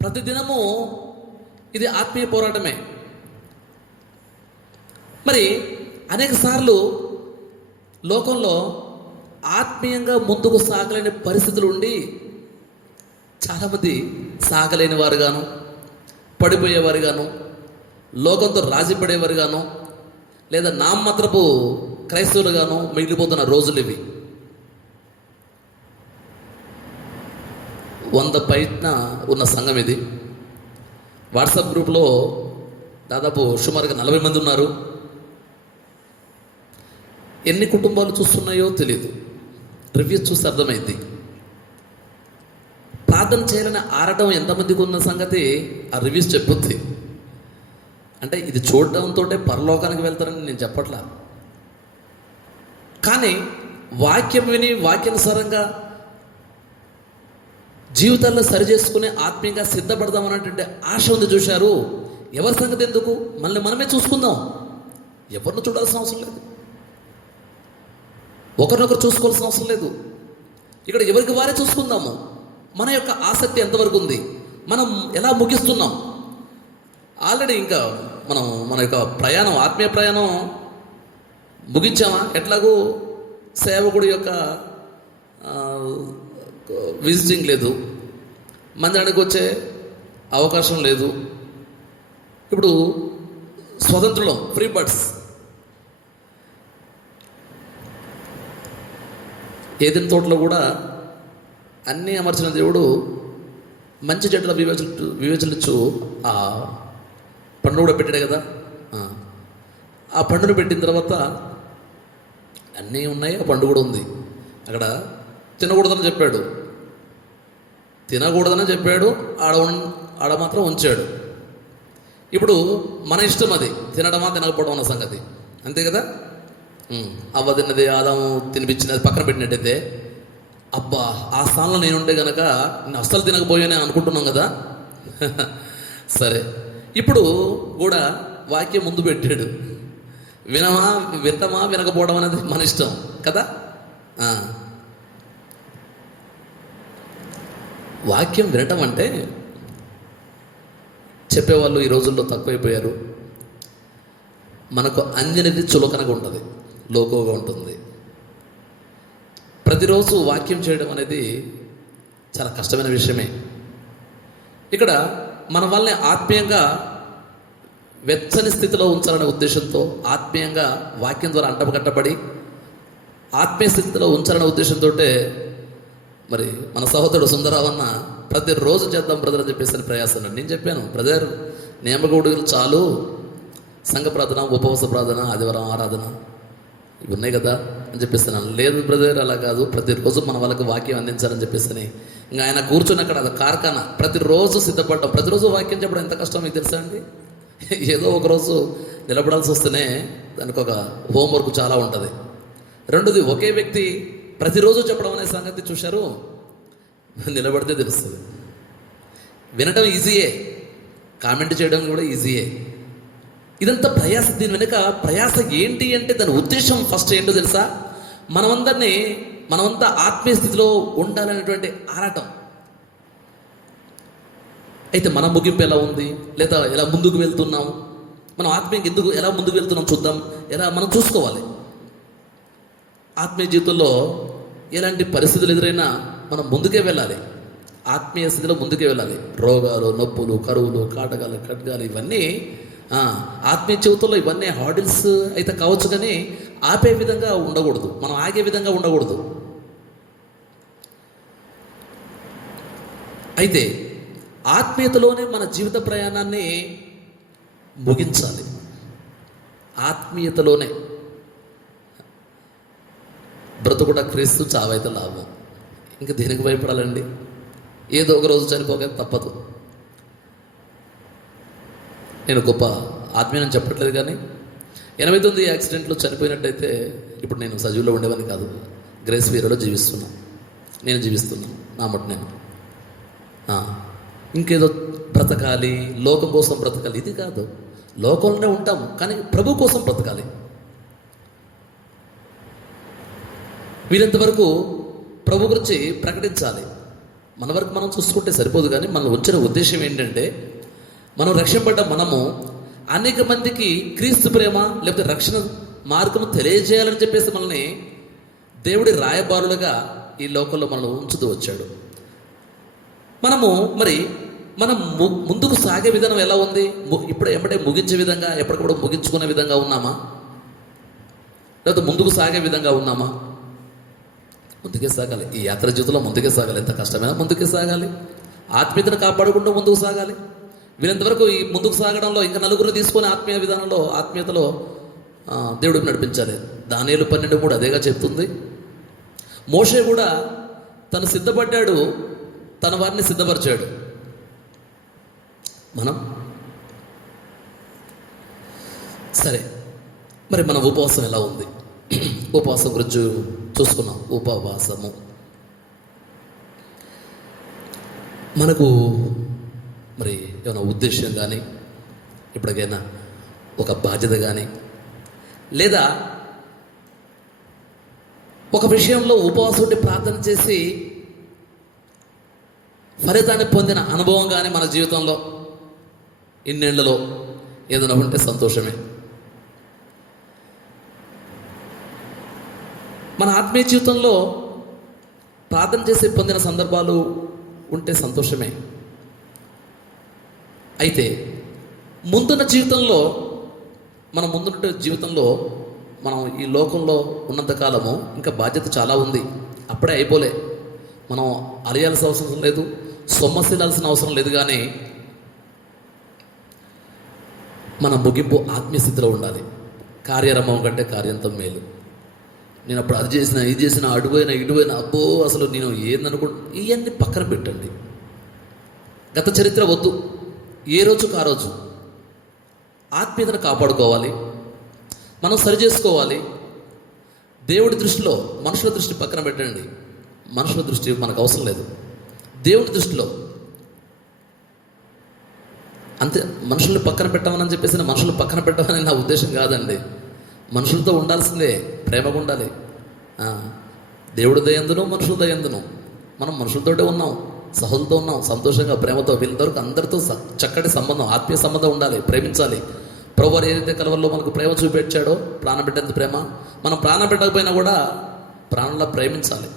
ప్రతిదినము ఇది ఆత్మీయ పోరాటమే. మరి అనేక సార్లు లోకంలో ఆత్మీయంగా ముందుకు సాగలేని పరిస్థితులు ఉండి చాలామంది సాగలేని వారుగాను, పడిపోయేవారుగాను, లోకంతో రాజీపడేవారుగాను, లేదా నామమాత్రపు క్రైస్తవులుగాను మిగిలిపోతున్న రోజులు ఇవి. 100 పైన ఉన్న సంఘం ఇది. వాట్సాప్ గ్రూప్లో దాదాపు సుమారుగా 40 మంది ఉన్నారు. ఎన్ని కుటుంబాలు చూస్తున్నాయో తెలియదు, రివ్యూస్ చూస్తే అర్థమైంది. ప్రార్థన చేయాలని ఆరటం ఎంతమందికి ఉన్న సంగతి ఆ రివ్యూస్ చెప్పుద్ది. అంటే ఇది చూడడంతో పరలోకానికి వెళ్తారని నేను చెప్పట్లా, కానీ వాక్యం విని వాక్యానుసారంగా జీవితాల్లో సరిచేసుకుని ఆత్మీయంగా సిద్ధపడదామన్నటువంటి ఆశ ఉంది. చూశారు? ఎవరి సంగతి ఎందుకు, మనమే చూసుకుందాం. ఎవరిని చూడాల్సిన అవసరం లేదు, ఒకరినొకరు చూసుకోవాల్సిన అవసరం లేదు. ఇక్కడ ఎవరికి వారే చూసుకుందాము. మన యొక్క ఆసక్తి ఎంతవరకు ఉంది, మనం ఎలా ముగిస్తున్నాం. ఆల్రెడీ ఇంకా మనం మన యొక్క ప్రయాణం, ఆత్మీయ ప్రయాణం ముగించామా? ఎట్లాగూ సేవకుడి యొక్క విజిటింగ్ లేదు, మందిరానికి వచ్చే అవకాశం లేదు. ఇప్పుడు స్వతంత్రం, ఫ్రీ బర్డ్స్. ఏదైనా తోటలో కూడా అన్నీ అమర్చిన దేవుడు మంచి చెడ్డల వివేచనచ్చు ఆ పండు కూడా పెట్టాడు కదా. ఆ పండును పెట్టిన తర్వాత అన్నీ ఉన్నాయి, ఆ పండు కూడా ఉంది. అక్కడ తినకూడదని చెప్పాడు, ఆడ మాత్రం ఉంచాడు. ఇప్పుడు మన ఇష్టం అది తినడమా తినకపోవడం అన్న సంగతి, అంతే కదా. అవ్వ తిన్నది, ఆదాము తినిపించినది పక్కన పెట్టినట్టయితే, అబ్బా ఆ స్థానంలో నేనుంటే గనక నేను అస్సలు తినకపోయానే అనుకుంటున్నాం కదా. సరే, ఇప్పుడు కూడా వాక్యం ముందు పెట్టాడు. వింటమా వినకపోవడం అనేది మన ఇష్టం కదా. వాక్యం వినటం అంటే చెప్పేవాళ్ళు ఈ రోజుల్లో తక్కువైపోయారు. మనకు అంజనిది చులకనగా ఉంటుంది, లోకోగా ఉంటుంది. ప్రతిరోజు వాక్యం చేయడం అనేది చాలా కష్టమైన విషయమే. ఇక్కడ మన వాళ్ళని ఆత్మీయంగా వెచ్చని స్థితిలో ఉంచాలనే ఉద్దేశంతో, ఆత్మీయంగా వాక్యం ద్వారా అంటకట్టబడి ఆత్మీయ స్థితిలో ఉంచాలనే ఉద్దేశంతో మరి మన సహోదరుడు సుందరావన్న ప్రతిరోజు చేద్దాం బ్రదర్ అని చెప్పేసి ప్రయాసన్నాడు. నేను చెప్పాను, బ్రదర్ నియమకూడులు చాలు, సంఘ ప్రార్థన, ఉపవాస ప్రార్థన, ఆదివారం ఆరాధన ఇవి ఉన్నాయి కదా అని చెప్పేస్తున్నాను. లేదు బ్రదర్ అలా కాదు, ప్రతిరోజు మన వాళ్ళకి వాక్యం అందించాలని చెప్పేసి ఇంకా ఆయన కూర్చొని అక్కడ అది కార్ఖానా, ప్రతిరోజు సిద్ధపడటం, ప్రతిరోజు వాక్యం చెప్పడం ఎంత కష్టం మీకు తెలుసా అండి. ఏదో ఒకరోజు నిలబడాల్సి వస్తేనే దానికి ఒక హోంవర్క్ చాలా ఉంటుంది. రెండోది, ఒకే వ్యక్తి ప్రతిరోజు చెప్పడం అనే సంగతి చూశారు, నిలబడితే తెలుస్తుంది. వినడం ఈజీయే, కామెంట్ చేయడం కూడా ఈజీయే. ఇదంతా ప్రయాస. దీని వెనుక ప్రయాస ఏంటి అంటే దాని ఉద్దేశం ఫస్ట్ ఏంటో తెలుసా? మనమంతా ఆత్మీయ స్థితిలో ఉండాలనేటువంటి ఆరాటం. అయితే మన ముగింపు ఎలా ఉంది, లేదా ఎలా ముందుకు వెళ్తున్నాం, మనం ఆత్మీయంగా ఎలా ముందుకు వెళ్తున్నాం చూద్దాం. ఎలా మనం చూసుకోవాలి. ఆత్మీయ జీవితంలో ఎలాంటి పరిస్థితులు ఎదురైనా మనం ముందుకే వెళ్ళాలి, ఆత్మీయ స్థితిలో ముందుకే వెళ్ళాలి. రోగాలు, నొప్పులు, కరువులు, కాటకాలు, ఖడ్గాలు ఇవన్నీ ఆత్మీయ జీవితంలో ఇవన్నీ హార్డిల్స్ అయితే కావచ్చు, కానీ ఆపే విధంగా ఉండకూడదు, మనం ఆగే విధంగా ఉండకూడదు. అయితే ఆత్మీయతలోనే మన జీవిత ప్రయాణాన్ని ముగించాలి. ఆత్మీయతలోనే బ్రతుకుట క్రీస్తు, చావైతే లాభం. ఇంకా దేనికి భయపడాలండి? ఏదో ఒక రోజు చనిపోక తప్పదు. నేను గొప్ప ఆత్మీయం చెప్పట్లేదు, కానీ 89 యాక్సిడెంట్లో చనిపోయినట్టయితే ఇప్పుడు నేను సజీవులో ఉండేవాడిని కాదు. గ్రేస్ వీరలో నేను జీవిస్తున్నాను నా మటు నేను. ఇంకేదో బ్రతకాలి, లోకం కోసం బ్రతకాలి, ఇది కాదు. లోకంలోనే ఉంటాం, కానీ ప్రభు కోసం బ్రతకాలి. వీరంతవరకు ప్రభు గురించి ప్రకటించాలి. మన వరకు మనం చూసుకుంటే సరిపోదు, కానీ మనం వచ్చిన ఉద్దేశం ఏంటంటే, మనం రక్షింపడ్డ మనము అనేక మందికి క్రీస్తు ప్రేమ లేకపోతే రక్షణ మార్గము తెలియజేయాలని చెప్పేసి మనల్ని దేవుడి రాయబారులుగా ఈ లోకంలో మనల్ని ఉంచుతూ వచ్చాడు. మనం ముందుకు సాగే విధానం ఎలా ఉంది? ఇప్పుడు ఎప్పుడే ముగించే విధంగా, ఎప్పటికప్పుడు ముగించుకునే విధంగా ఉన్నామా, లేకపోతే ముందుకు సాగే విధంగా ఉన్నామా? ముందుకే సాగాలి. ఈ యాత్ర జీవితంలో ముందుకే సాగాలి. ఎంత కష్టమైనా ముందుకే సాగాలి. ఆత్మీయతను కాపాడుకుంటూ ముందుకు సాగాలి. వీరంతవరకు ఈ ముందుకు సాగడంలో ఇంకా నలుగురు తీసుకొని ఆత్మీయతలో దేవుడికి నడిపించాలి. దానియేలు 12:3 అదేగా చెప్తుంది. మోషే కూడా తను సిద్ధపడ్డాడు, తన వారిని సిద్ధపరిచాడు. మనం సరే, మరి మన ఉపవాసం ఎలా ఉంది? ఉపవాసం గురించి చూసుకున్నాం. ఉపవాసము మనకు మరి ఏమైనా ఉద్దేశం కానీ, ఇప్పటికైనా ఒక బాధ్యత కానీ, లేదా ఒక విషయంలో ఉపవాసం ఉండి ప్రార్థన చేసి ఫలితాన్ని పొందిన అనుభవం కానీ మన జీవితంలో ఇన్నేళ్లలో ఏదైనా ఉంటే సంతోషమే. మన ఆత్మీయ జీవితంలో ప్రార్థన చేసి పొందిన సందర్భాలు ఉంటే సంతోషమే. అయితే ముందున్న జీవితంలో ముందున్న జీవితంలో మనం ఈ లోకంలో ఉన్నంతకాలము ఇంకా బాధ్యత చాలా ఉంది. అప్పుడే అయిపోలే. మనం అలియాల్సిన అవసరం లేదు, సొమ్మసిల్లాల్సిన అవసరం లేదు. కానీ మన ముగింపు ఆత్మీయ స్థితిలో ఉండాలి. కార్యారంభం కంటే కార్యంతం మేలు. నేను అప్పుడు అది చేసిన, ఇది చేసిన, అడుగైనా ఇటువైనా, అబ్బో అసలు నేను ఏందనుకుంటా, ఇవన్నీ పక్కన పెట్టండి. గత చరిత్ర వద్దు. ఏ రోజుకు ఆ రోజు ఆత్మీయతను కాపాడుకోవాలి, మనం సరి చేసుకోవాలి. దేవుడి దృష్టిలో, మనుషుల దృష్టి పక్కన పెట్టండి. మనుషుల దృష్టి మనకు అవసరం లేదు. దేవుడి దృష్టిలో అంతే. మనుషుల్ని పక్కన పెట్టమని చెప్పేసి మనుషులు పక్కన పెట్టమని నా ఉద్దేశం కాదండి. మనుషులతో ఉండాల్సిందే, ప్రేమగా ఉండాలి. దేవుడి దయందును మనుషుల దయందును మనం మనుషులతోటే ఉన్నాం, సహోదరులతో ఉన్నాం, సంతోషంగా ప్రేమతో. వీళ్ళందరికీ అందరితో చక్కటి సంబంధం, ఆత్మీయ సంబంధం ఉండాలి, ప్రేమించాలి. ప్రభువు ఏదైతే కలవల్లో మనకు ప్రేమ చూపెట్టాడో, ప్రాణం పెట్టేంత ప్రేమ, మనం ప్రాణం పెట్టకపోయినా కూడా ప్రాణంలా ప్రేమించాలి.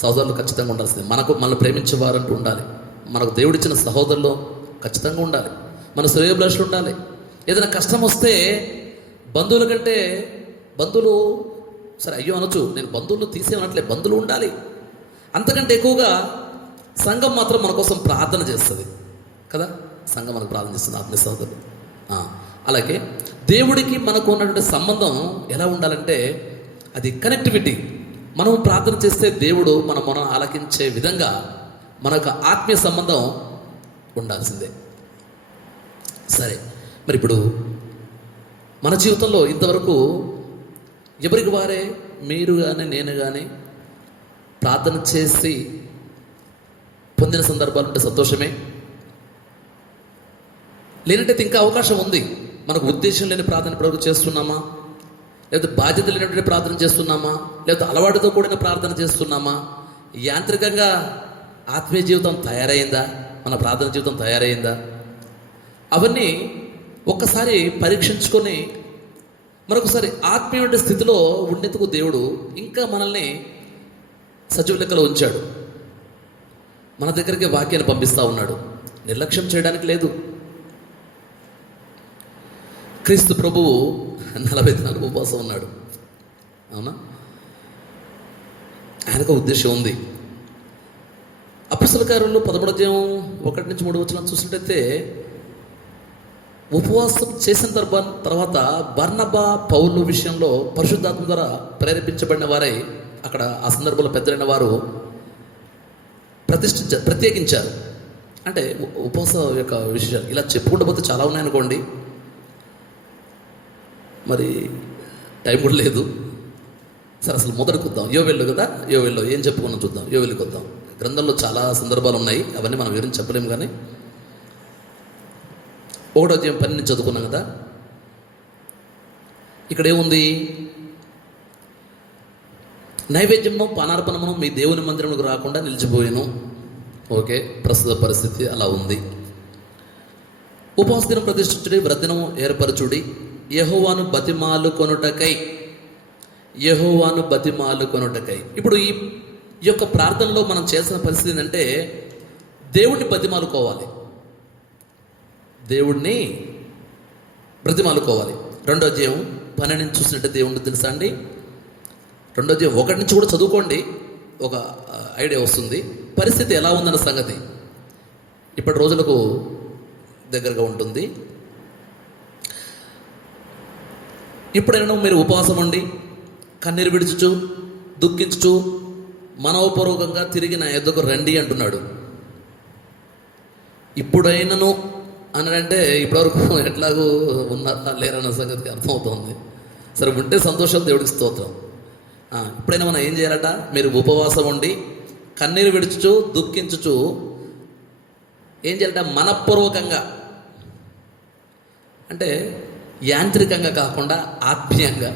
సహోదరులు ఖచ్చితంగా ఉండాల్సింది. మనల్ని ప్రేమించేవారంటూ ఉండాలి. మనకు దేవుడిచ్చిన సహోదరులు ఖచ్చితంగా ఉండాలి. మన శ్రేయోభిలాషులు ఉండాలి. ఏదైనా కష్టం వస్తే బంధువుల కంటే, బంధువులు సరే అయ్యో అనొచ్చు, నేను బంధువులు తీసేయనట్లే, బంధువులు ఉండాలి. అంతకంటే ఎక్కువగా సంఘం మాత్రం మన కోసం ప్రార్థన చేస్తుంది కదా. సంఘం మనకు ప్రార్థన చేస్తుంది, ఆత్మీయ సహోదరులు. అలాగే దేవుడికి మనకు ఉన్నటువంటి సంబంధం ఎలా ఉండాలంటే అది కనెక్టివిటీ. మనం ప్రార్థన చేస్తే దేవుడు మనం ఆలకించే విధంగా మనకు ఆత్మీయ సంబంధం ఉండాల్సిందే. సరే, మరి ఇప్పుడు మన జీవితంలో ఇంతవరకు ఎవరికి వారే, మీరు కానీ నేను కానీ ప్రార్థన చేసి పొందిన సందర్భాలు ఉంటే సంతోషమే. లేనంటే ఇంకా అవకాశం ఉంది. మనకు ఉద్దేశం లేని ప్రార్థన ఇప్పటివరకు చేస్తున్నామా, లేకపోతే బాధ్యత లేనటువంటి ప్రార్థన చేస్తున్నామా, లేకపోతే అలవాటుతో కూడిన ప్రార్థన చేస్తున్నామా, యాంత్రికంగా ఆత్మీయ జీవితం తయారైందా, మన ప్రార్థన జీవితం తయారైందా, అవన్నీ ఒక్కసారి పరీక్షించుకొని మరొకసారి ఆత్మీయ స్థితిలో ఉండేందుకు దేవుడు ఇంకా మనల్ని సజీవ లెక్కలో ఉంచాడు. మన దగ్గరికి వాక్యాన్ని పంపిస్తూ ఉన్నాడు. నిర్లక్ష్యం చేయడానికి లేదు. క్రీస్తు ప్రభువు 44 ఉపవాసం ఉన్నాడు. అవునా? ఆయనకు ఉద్దేశం ఉంది. అపొస్తలుల కార్యాలు 11:1-3 చూసినట్టయితే ఉపవాసం చేసిన తర్వాత బర్నబా, పౌలు విషయంలో పరిశుద్ధాత్మ ద్వారా ప్రేరేపించబడిన వారై అక్కడ ఆ సందర్భంలో పెద్దలైన వారు ప్రత్యేకించారు. అంటే ఉపవాస యొక్క విషయాలు ఇలా చెప్పుకుంటూ పోతే చాలా ఉన్నాయనుకోండి, మరి టైం కూడా లేదు. సరే, అసలు మొదటికి వద్దాం. యోవేళ్ళు కదా, యోవేల్లో ఏం చెప్పుకున్నాం చూద్దాం. యోవేలుకి వద్దాం. గ్రంథంలో చాలా సందర్భాలు ఉన్నాయి, అవన్నీ మనం వివరించి చెప్పలేము. కానీ 1వ అధ్యాయం 12 చదువుకున్నాం కదా. ఇక్కడ ఏముంది? నైవేద్యము పానార్పణమును మీ దేవుని మందిరములకు రాకుండా నిలిచిపోయాను. ఓకే, ప్రస్తుత పరిస్థితి అలా ఉంది. ఉపవాస దినం ప్రతిష్ఠించుడి, వ్రతదినం ఏర్పరచుడి, యెహోవాను బతిమాలుకొనుటకై. ఇప్పుడు ఈ యొక్క ప్రార్థనలో మనం చేసిన పరిస్థితి ఏంటంటే దేవుణ్ణి బతిమాలుకోవాలి, దేవుణ్ణి బ్రతిమాలుకోవాలి. 2వ అధ్యాయం 12 చూసినట్టే దేవుణ్ణి తెలుసా అండి. 2వ అధ్యాయం 1 నుంచి కూడా చదువుకోండి, ఒక ఐడియా వస్తుంది పరిస్థితి ఎలా ఉందన్న సంగతి. ఇప్పటి రోజులకు దగ్గరగా ఉంటుంది. ఇప్పుడైనా మీరు ఉపవాసం ఉండి కన్నీరు విడుచుచు దుఃఖించుచు మనోపూర్వకంగా తిరిగి నా యొద్దకు రండి అంటున్నాడు. ఇప్పుడైనను అనంటే ఇప్పటివరకు ఎట్లాగూ ఉన్నారా లేరన్న సంగతికి అర్థమవుతుంది. సరే, ఉంటే సంతోషం, దేవుడికి స్తోత్రం. ఇప్పుడైనా మనం ఏం చేయాలట? మీరు ఉపవాసం ఉండి కన్నీరు విడుచుచు దుఃఖించుచు ఏం చేయాలట? మనపూర్వకంగా, అంటే యాంత్రికంగా కాకుండా ఆత్మీయంగా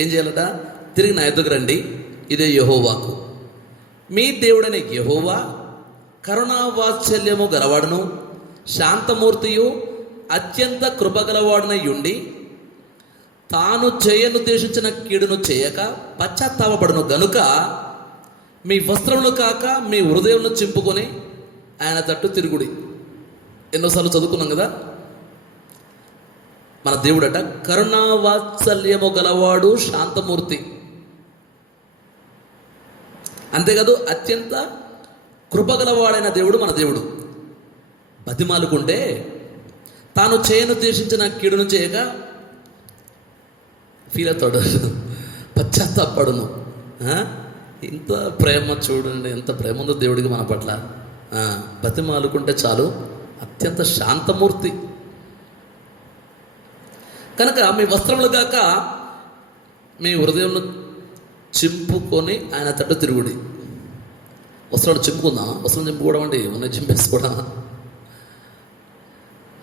ఏం చేయాలట? తిరిగి నా ఎదుగు రండి, ఇదే యెహోవాకు. మీ దేవుడైన యెహోవా కరుణావాత్సల్యము గలవాడును శాంతమూర్తియు అత్యంత కృపగలవాడునై ఉండి తాను చేయనుద్దేశించిన కీడును చేయక పశ్చాత్తాపపడును గనుక మీ వస్త్రములు కాక మీ హృదయమును చింపుకొని ఆయన తట్టు తిరుగుడి. ఎన్నోసార్లు చదువుకున్నాం కదా. మన దేవుడట కరుణావాత్సల్యము గలవాడు శాంతమూర్తి. అంతేకాదు అత్యంత కృపగలవాడైన దేవుడు మన దేవుడు. బతిమాలుకుంటే తాను చేయనుద్దేశించిన కీడును చేయక ఫీల్ అవుతాడు, పశ్చాత్తాపడును. ఇంత ప్రేమ చూడండి, ఎంత ప్రేమ ఉందో దేవుడికి మన పట్ల. బతిమాలుకుంటే చాలు, అత్యంత శాంతమూర్తి. కనుక మీ వస్త్రములు కాక మీ హృదయంను చింపుకొని ఆయన తట్టు తిరుగుడి. వస్త్రాలు చింపుకుందాం. వస్త్రం చింపుకోవడం అంటే ఉన్నాయి, చింపేసుకోవడం.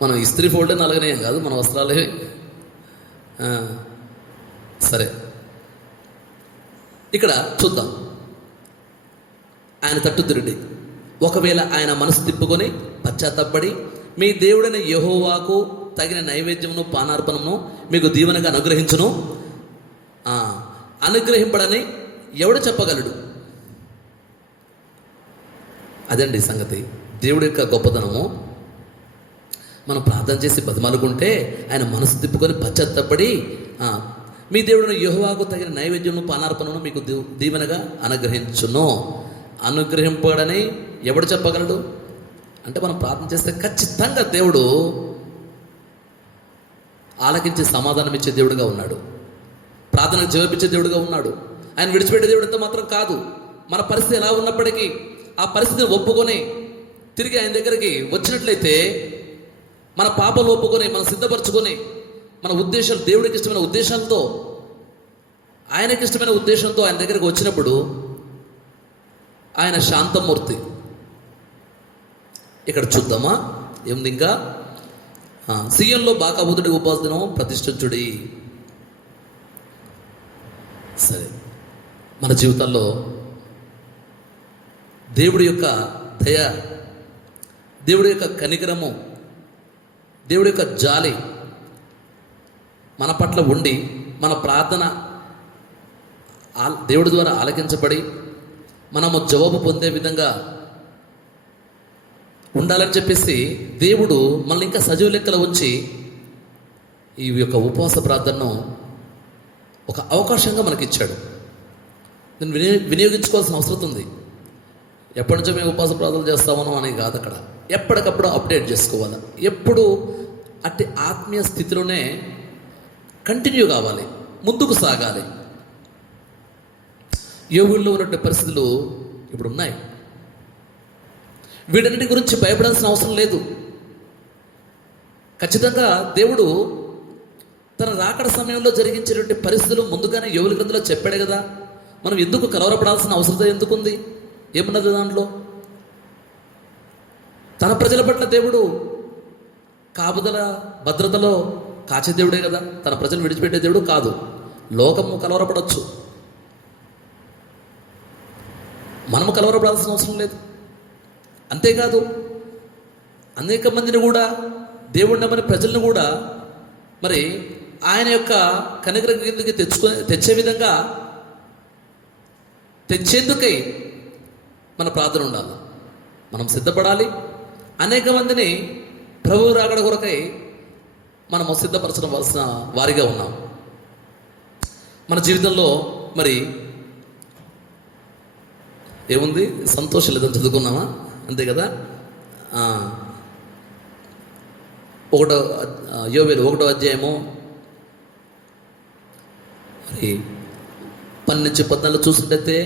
మనం ఇస్త్రీ ఫోల్డే నలగనేయం కాదు, మన వస్త్రాలే. సరే, ఇక్కడ చూద్దాం. ఆయన తట్టు తిరుగుడి. ఒకవేళ ఆయన మనసు తిప్పుకొని పశ్చాత్తాపడి మీ దేవుడైన యెహోవాకు తగిన నైవేద్యమును పానార్పణమును మీకు దీవెనగా అనుగ్రహించును. అనుగ్రహింపడని ఎవడు చెప్పగలడు? అదండి సంగతి. దేవుడి యొక్క గొప్పతనము. మనం ప్రార్థన చేసి బతిమాలుకుంటే ఆయన మనసు తిప్పుకొని పశ్చాత్తాపడి మీ దేవుడిని యెహోవాకు తగిన నైవేద్యమును పానార్పణను మీకు దీవెనగా అనుగ్రహించును. అనుగ్రహింపడని ఎవడు చెప్పగలడు అంటే, మనం ప్రార్థన చేస్తే ఖచ్చితంగా దేవుడు ఆలకించి సమాధానం ఇచ్చే దేవుడుగా ఉన్నాడు. ప్రార్థనకు జవాబిచ్చే దేవుడుగా ఉన్నాడు. ఆయన విడిచిపెట్టే దేవుడు ఎంత మాత్రం కాదు. మన పరిస్థితి ఎలా ఉన్నప్పటికీ ఆ పరిస్థితిని ఒప్పుకొని తిరిగి ఆయన దగ్గరికి వచ్చినట్లయితే, మన పాపలు ఒప్పుకొని మనం సిద్ధపరచుకొని మన ఉద్దేశాలు దేవుడికి ఇష్టమైన ఉద్దేశాలతో, ఆయనకి ఇష్టమైన ఉద్దేశంతో ఆయన దగ్గరికి వచ్చినప్పుడు ఆయన శాంతమూర్తి. ఇక్కడ చూద్దామా ఏముంది ఇంకా. సీఎంలో బాకాబుద్ధుడి ఉపవాస దినం ప్రతిష్ఠించుడి. సరే, మన జీవితాల్లో దేవుడి యొక్క దయ, దేవుడి యొక్క కనికరము, దేవుడి యొక్క జాలి మన పట్ల ఉండి మన ప్రార్థన దేవుడి ద్వారా ఆలకించబడి మనము జవాబు పొందే విధంగా ఉండాలని చెప్పేసి దేవుడు మనల్ని ఇంకా సజీవ లెక్కలో ఉంచి ఈ యొక్క ఉపవాస ప్రార్థనను ఒక అవకాశంగా మనకిచ్చాడు. నేను వినియోగించుకోవాల్సిన అవసరం ఉంది. ఎప్పటి నుంచో మేము ఉపవాస ప్రార్థనలు చేస్తామనో అని కాదు. అక్కడ ఎప్పటికప్పుడు అప్డేట్ చేసుకోవాలి. ఎప్పుడు అట్టి ఆత్మీయ స్థితిలోనే కంటిన్యూ కావాలి, ముందుకు సాగాలి. యోగుల్లో ఉన్నటువంటి పరిస్థితులు ఇప్పుడు ఉన్నాయి. వీటన్నిటి గురించి భయపడాల్సిన అవసరం లేదు. ఖచ్చితంగా దేవుడు తన రాకడ సమయంలో జరిగించేటువంటి పరిస్థితులు ముందుగానే యోగుల గ్రంథంలో చెప్పాడు కదా. మనం ఎందుకు కలవరపడాల్సిన అవసరం ఎందుకుంది? ఏమున్నది దాంట్లో? తన ప్రజల పట్ల దేవుడు కాపుదల భద్రతలో కాచే దేవుడే కదా. తన ప్రజలు విడిచిపెట్టే దేవుడు కాదు. లోకము కలవరపడవచ్చు, మనము కలవరపడాల్సిన అవసరం లేదు. అంతేకాదు, అనేక మందిని కూడా దేవుడు నమ్మని ప్రజలను కూడా మరి ఆయన యొక్క కనికరం కిందకి తెచ్చే విధంగా తెచ్చేందుకై మన ప్రార్థన ఉండాలి. మనం సిద్ధపడాలి. అనేక మందిని ప్రభువు రాకడ కొరకై మనము సిద్ధపరచడం వలసిన వారిగా ఉన్నాం. మన జీవితంలో మరి ఏముంది? సంతోషం లేదని చదువుకున్నామా? అంతే కదా. యోవేలు 1వ అధ్యాయము మరి 12-14 చూసినట్టయితే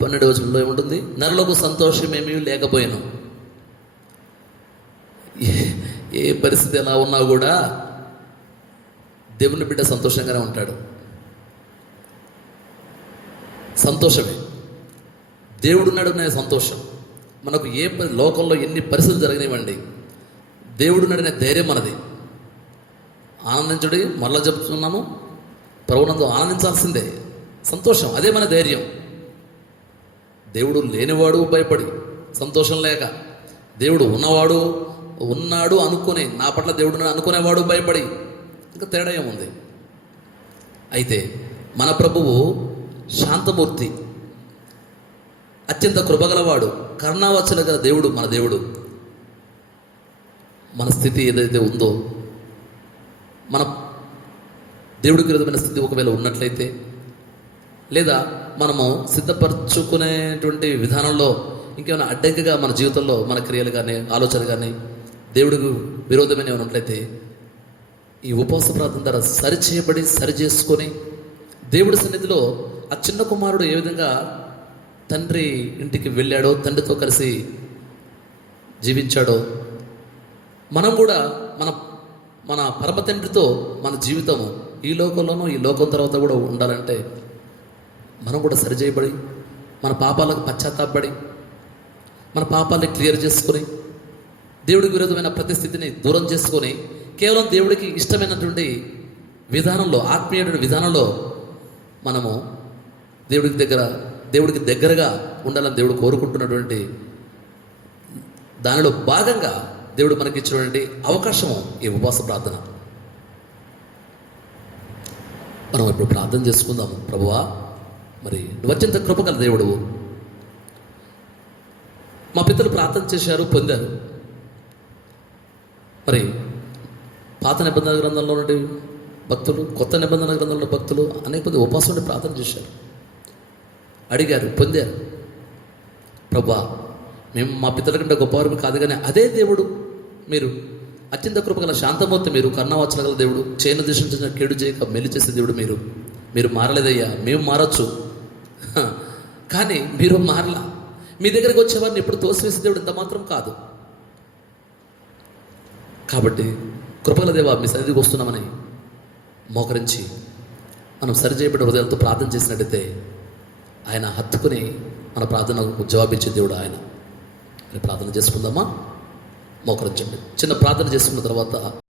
12వ వచనంలో ఏముంటుంది? నరులకు సంతోషం ఏమీ లేకపోయాను. ఏ పరిస్థితి ఎలా ఉన్నా కూడా దేవుని బిడ్డ సంతోషంగానే ఉంటాడు. సంతోషమే దేవుడున్నాడు అనే సంతోషం మనకు. లోకంలో ఎన్ని పరిస్థితులు జరిగినవ్వండి, దేవుడున్నాడనే ధైర్యం మనది. ఆనందించుడి. మరలా చెప్తున్నాను, ప్రభువునందు ఆనందించాల్సిందే. సంతోషం అదే మన ధైర్యం. దేవుడు లేనివాడు భయపడి సంతోషం లేక, దేవుడు ఉన్నాడు అనుకునే, నా పట్ల దేవుడు అనుకునేవాడు భయపడి, ఇంకా తేడా ఏముంది? అయితే మన ప్రభువు శాంతమూర్తి, అత్యంత కృపగలవాడు, కరుణావచన గల దేవుడు. మన దేవుడు మన స్థితి ఏదైతే ఉందో, మన దేవుడికి విరుద్ధమైన స్థితి ఒకవేళ ఉన్నట్లయితే, లేదా మనము సిద్ధపరచుకునేటువంటి విధానంలో ఇంకేమైనా అడ్డంకిగా మన జీవితంలో మన క్రియలు కానీ ఆలోచనలు కానీ దేవుడికి విరోధమైన ఏమైనా ఉన్నట్లయితే, ఈ ఉపవాస ప్రార్థన ద్వారా సరిచేయబడి సరి చేసుకొని దేవుడి సన్నిధిలో ఆ చిన్న కుమారుడు ఏ విధంగా తండ్రి ఇంటికి వెళ్ళాడో, తండ్రితో కలిసి జీవించాడో, మనం కూడా మన పరమ తండ్రితో మన జీవితము ఈ లోకంలోనూ ఈ లోకం తర్వాత కూడా ఉండాలంటే మనం కూడా సరిచేయబడి, మన పాపాలకు పశ్చాత్తాపడి, మన పాపాలని క్లియర్ చేసుకొని, దేవుడికి విరోధమైన ప్రతి స్థితిని దూరం చేసుకొని, కేవలం దేవుడికి ఇష్టమైనటువంటి విధానంలో, ఆత్మీయ విధానంలో మనము దేవుడికి దగ్గరగా ఉండాలని దేవుడు కోరుకుంటున్నటువంటి దానిలో భాగంగా దేవుడు మనకి ఇచ్చినటువంటి అవకాశము ఈ ఉపవాస ప్రార్థన. మనం ఇప్పుడు ప్రార్థన చేసుకుందాము. ప్రభువా, మరి నువ్వు అత్యంత కృపగల దేవుడు, మా పితరులు ప్రార్థన చేశారు, పొందారు. మరి పాత నిబంధన గ్రంథంలో నుండి భక్తులు, కొత్త నిబంధన గ్రంథంలో భక్తులు అనేక మంది ఉపవాసం నుండి ప్రార్థన చేశారు, అడిగారు, పొందారు. ప్రభువా, మేము మా పితరుల కంటే గొప్పవారు కాదు, కానీ అదే దేవుడు మీరు, అత్యంత కృపగల శాంతమూర్తి మీరు, కరుణావచనగల దేవుడు, చేయను దిశించిన కేడు చేయక మెల్లి చేసే దేవుడు మీరు మారలేదయ్యా. మేము మారచ్చు, కానీ మీరు మారలా. మీ దగ్గరికి వచ్చేవారిని ఇప్పుడు తోసివేసే దేవుడు ఇంత మాత్రం కాదు. కాబట్టి కృపగల దేవా, మీ సన్నిధికి వస్తున్నామని మోకరించి మనం సరిచేయబడిన హృదయాలతో ప్రార్థన చేసినట్టయితే ఆయన హత్తుకుని మన ప్రార్థనకు జవాబిచ్చే దేవుడు ఆయన. ప్రార్థన చేసుకుందామా? మోకరించండి. చిన్న ప్రార్థన చేసుకున్న తర్వాత